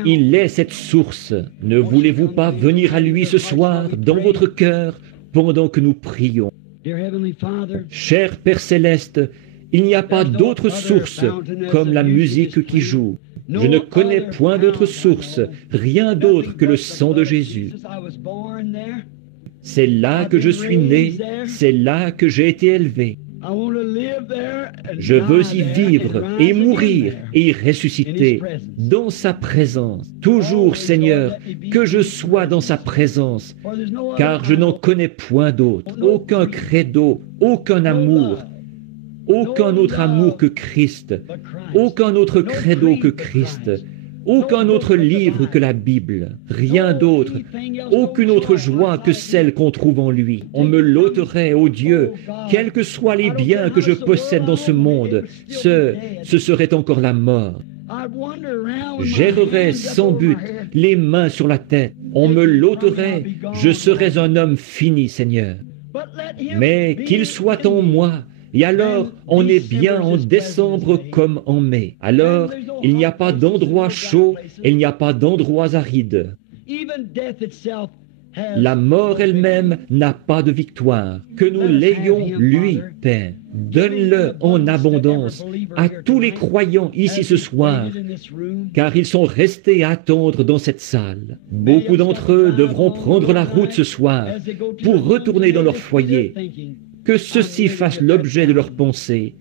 Il est cette source. Ne voulez-vous pas venir à lui ce soir dans votre cœur pendant que nous prions? Cher Père Céleste, il n'y a pas d'autre source comme la musique qui joue. Je ne connais point d'autre source, rien d'autre que le sang de Jésus. C'est là que je suis né, c'est là que j'ai été élevé. Je veux y vivre et mourir et y ressusciter dans sa présence. Toujours, Seigneur, que je sois dans sa présence, car je n'en connais point d'autre, aucun credo, aucun amour, aucun autre amour que Christ, aucun autre credo que Christ, aucun autre livre que la Bible, rien d'autre, aucune autre joie que celle qu'on trouve en lui. On me l'ôterait, ô Dieu, quels que soient les biens que je possède dans ce monde, ce serait encore la mort. J'errerais sans but, les mains sur la tête. On me l'ôterait, je serais un homme fini, Seigneur. Mais qu'il soit en moi, et alors, on est bien en décembre comme en mai. Alors, il n'y a pas d'endroit chaud et il n'y a pas d'endroits arides. La mort elle-même n'a pas de victoire. Que nous l'ayons, lui, Père. Donne-le en abondance à tous les croyants ici ce soir, car ils sont restés à attendre dans cette salle. Beaucoup d'entre eux devront prendre la route ce soir pour retourner dans leur foyer. Que ceci fasse l'objet de leurs pensées.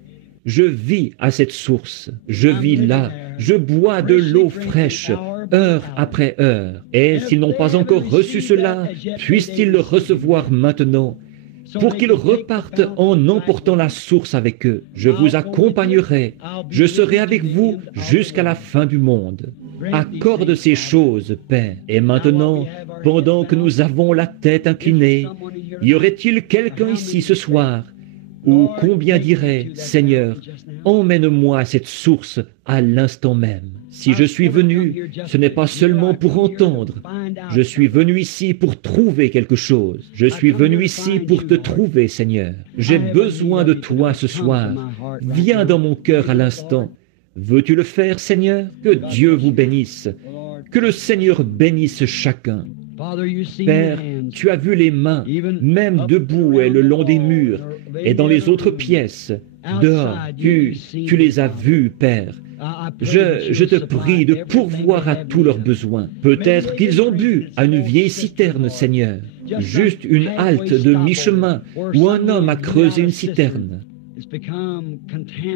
Je vis à cette source, je vis là, je bois de l'eau fraîche, heure après heure. Et s'ils n'ont pas encore reçu cela, puissent-ils le recevoir maintenant, pour qu'ils repartent en emportant la source avec eux. Je vous accompagnerai, je serai avec vous jusqu'à la fin du monde. Accorde ces choses, Père. Et maintenant, pendant que nous avons la tête inclinée, y aurait-il quelqu'un ici ce soir, ou combien dirait, Seigneur, emmène-moi à cette source à l'instant même. Si je suis venu, ce n'est pas seulement pour entendre. Je suis venu ici pour trouver quelque chose. Je suis venu ici pour te trouver, Seigneur. J'ai besoin de toi ce soir. Viens dans mon cœur à l'instant. Veux-tu le faire, Seigneur? Que Dieu vous bénisse. Que le Seigneur bénisse chacun. Père, tu as vu les mains, même debout et le long des murs, et dans les autres pièces, dehors, tu les as vus, Père. Je te prie de pourvoir à tous leurs besoins. Peut-être qu'ils ont bu à une vieille citerne, Seigneur, juste une halte de mi-chemin où un homme a creusé une citerne.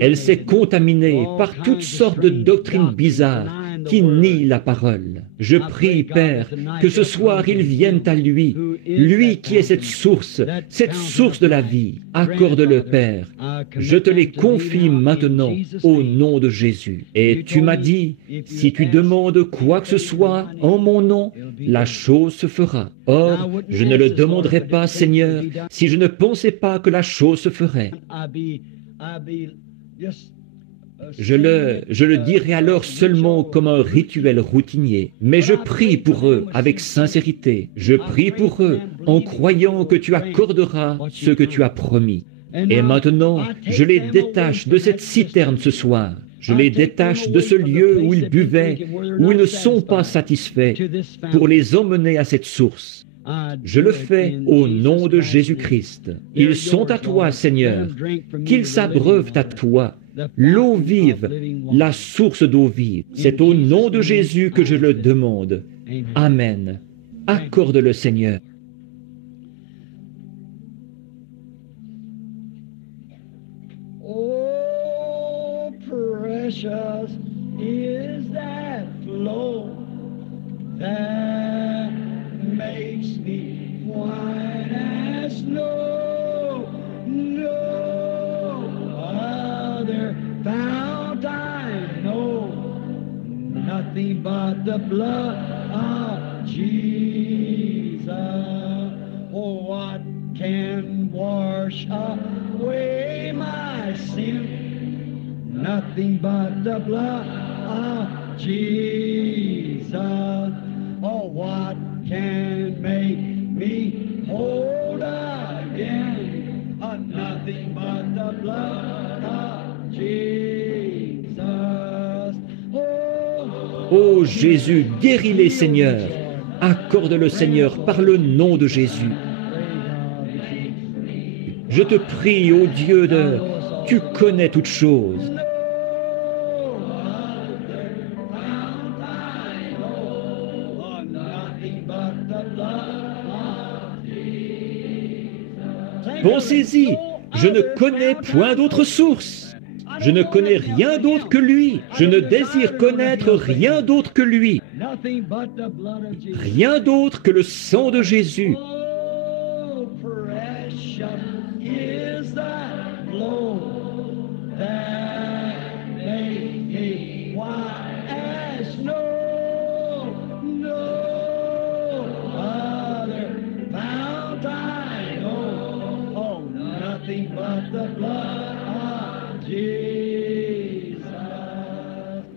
Elle s'est contaminée par toutes sortes de doctrines bizarres qui nient la parole. Je prie, Père, que ce soir ils viennent à lui, lui qui est cette source de la vie. Accorde-le, Père. Je te les confie maintenant au nom de Jésus. Et tu m'as dit, si tu demandes quoi que ce soit en mon nom, la chose se fera. Or, je ne le demanderai pas, Seigneur, si je ne pensais pas que la chose se ferait. Je le dirai alors seulement comme un rituel routinier, mais je prie pour eux avec sincérité. Je prie pour eux en croyant que tu accorderas ce que tu as promis. Et maintenant, je les détache de cette citerne ce soir. Je les détache de ce lieu où ils buvaient, où ils ne sont pas satisfaits, pour les emmener à cette source. Je le fais au nom de Jésus-Christ. Ils sont à toi, Seigneur, qu'ils s'abreuvent à toi, l'eau vive, la source d'eau vive. C'est au nom de Jésus que je le demande. Amen. Accorde-le, Seigneur. Oh, precious is that flow that makes me white as snow. No other fount I know, nothing but the blood of Jesus. Oh, what can wash away my sin? Nothing but the blood of Jesus. Oh, what can make me whole again? Nothing but the blood of Jesus. Ô Jésus, guéris-les, Seigneur. Accorde-le, Seigneur, par le nom de Jésus. Je te prie, ô Dieu tu connais toutes choses. Pensez-y, je ne connais point d'autre source. Je ne connais rien d'autre que lui. Je ne désire connaître rien d'autre que lui. Rien d'autre que le sang de Jésus.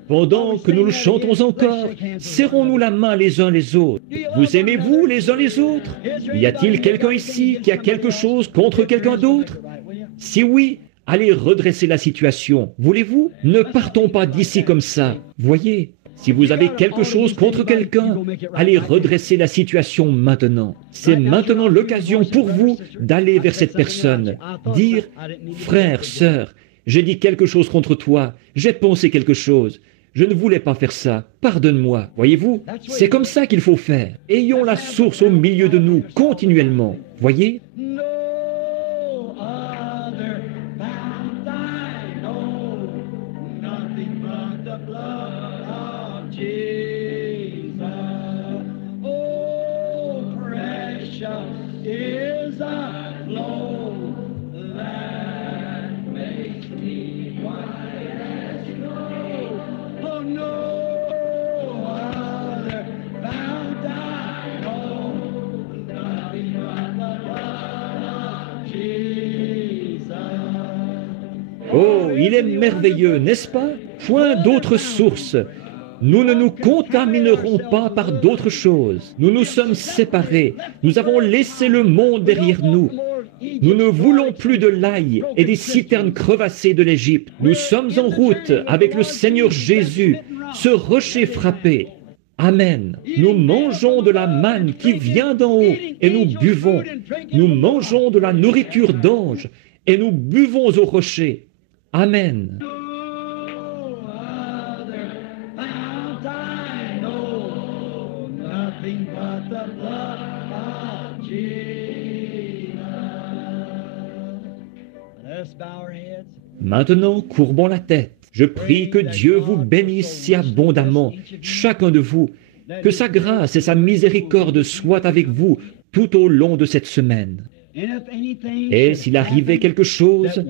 Pendant que nous le chantons encore, serrons-nous la main les uns les autres. Vous aimez-vous les uns les autres? Y a-t-il quelqu'un ici qui a quelque chose contre quelqu'un d'autre? Si oui, allez redresser la situation. Voulez-vous? Ne partons pas d'ici comme ça. Voyez, si vous avez quelque chose contre quelqu'un, allez redresser la situation maintenant. C'est maintenant l'occasion pour vous d'aller vers cette personne. Dire, frère, sœur, j'ai dit quelque chose contre toi, j'ai pensé quelque chose. Je ne voulais pas faire ça. Pardonne-moi. Voyez-vous, c'est comme ça qu'il faut faire. Ayons la source au milieu de nous continuellement. Voyez? Oh, il est merveilleux, n'est-ce pas? Point d'autre source. Nous ne nous contaminerons pas par d'autres choses. Nous nous sommes séparés. Nous avons laissé le monde derrière nous. Nous ne voulons plus de l'ail et des citernes crevassées de l'Égypte. Nous sommes en route avec le Seigneur Jésus, ce rocher frappé. Amen. Nous mangeons de la manne qui vient d'en haut et nous buvons. Nous mangeons de la nourriture d'ange et nous buvons au rocher. Amen. Maintenant, courbons la tête. Je prie que Dieu vous bénisse si abondamment, chacun de vous, que sa grâce et sa miséricorde soient avec vous tout au long de cette semaine. Et s'il arrivait quelque chose,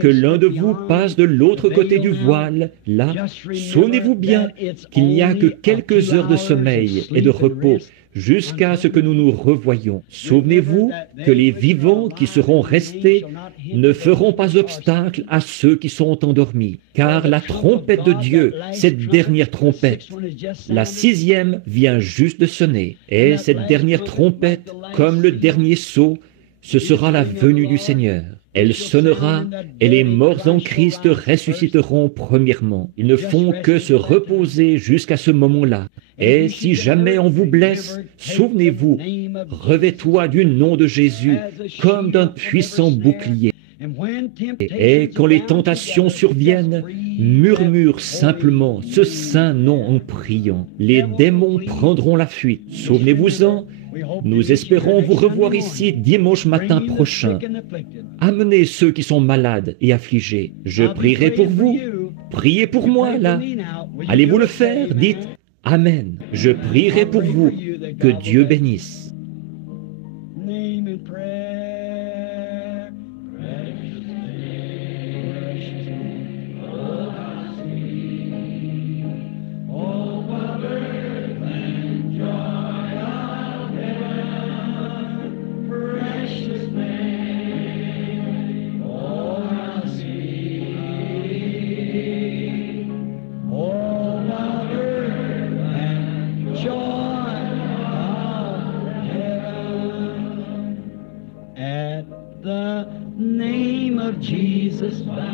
que l'un de vous passe de l'autre côté du voile, là, souvenez-vous bien qu'il n'y a que quelques heures de sommeil et de repos jusqu'à ce que nous nous revoyions. Souvenez-vous que les vivants qui seront restés ne feront pas obstacle à ceux qui sont endormis, car la trompette de Dieu, cette dernière trompette, la 6e vient juste de sonner, et cette dernière trompette, comme le dernier sceau, ce sera la venue du Seigneur. Elle sonnera et les morts en Christ ressusciteront premièrement. Ils ne font que se reposer jusqu'à ce moment-là. Et si jamais on vous blesse, souvenez-vous, revêt-toi du nom de Jésus comme d'un puissant bouclier. Et quand les tentations surviennent, murmure simplement ce saint nom en priant. Les démons prendront la fuite. Souvenez-vous-en, nous espérons vous revoir ici dimanche matin prochain. Amenez ceux qui sont malades et affligés. Je prierai pour vous. Priez pour moi, là. Allez-vous le faire? Dites Amen. Je prierai pour vous. Que Dieu bénisse. The name of Jesus bowing,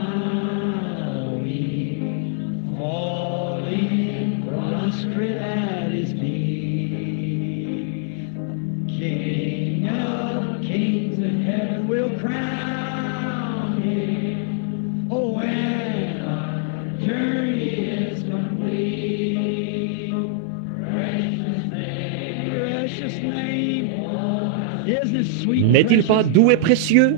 falling prostrate at his feet. King of kings in heaven will crown him. Oh, when our journey is complete, precious name, isn't it sweet? N'est-il pas doux et précieux?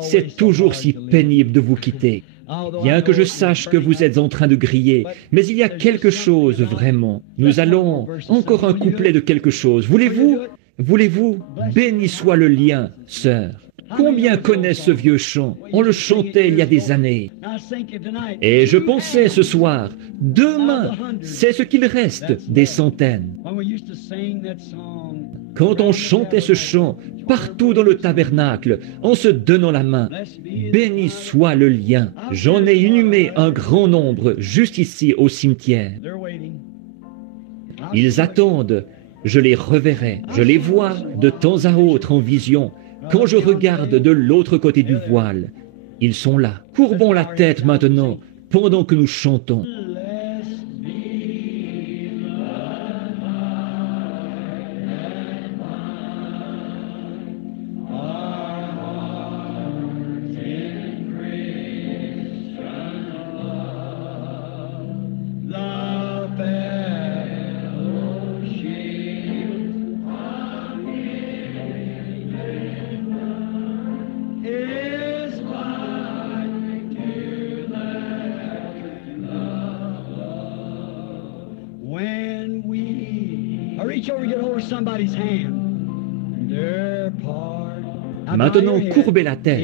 C'est toujours si pénible de vous quitter. Bien que je sache que vous êtes en train de griller, mais il y a quelque chose vraiment. Nous allons encore un couplet de quelque chose. Voulez-vous? Voulez-vous? Béni soit le lien, sœur. Combien connaissent ce vieux chant? On le chantait il y a des années. Et je pensais ce soir, demain, c'est ce qu'il reste, des centaines. Quand on chantait ce chant, partout dans le tabernacle, en se donnant la main, béni soit le lien. J'en ai inhumé un grand nombre juste ici au cimetière. Ils attendent, je les reverrai, je les vois de temps à autre en vision. Quand je regarde de l'autre côté du voile, ils sont là. Courbons la tête maintenant, pendant que nous chantons. Maintenant, courbez la tête.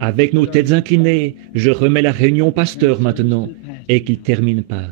Avec nos têtes inclinées, je remets la réunion au pasteur maintenant et qu'il termine par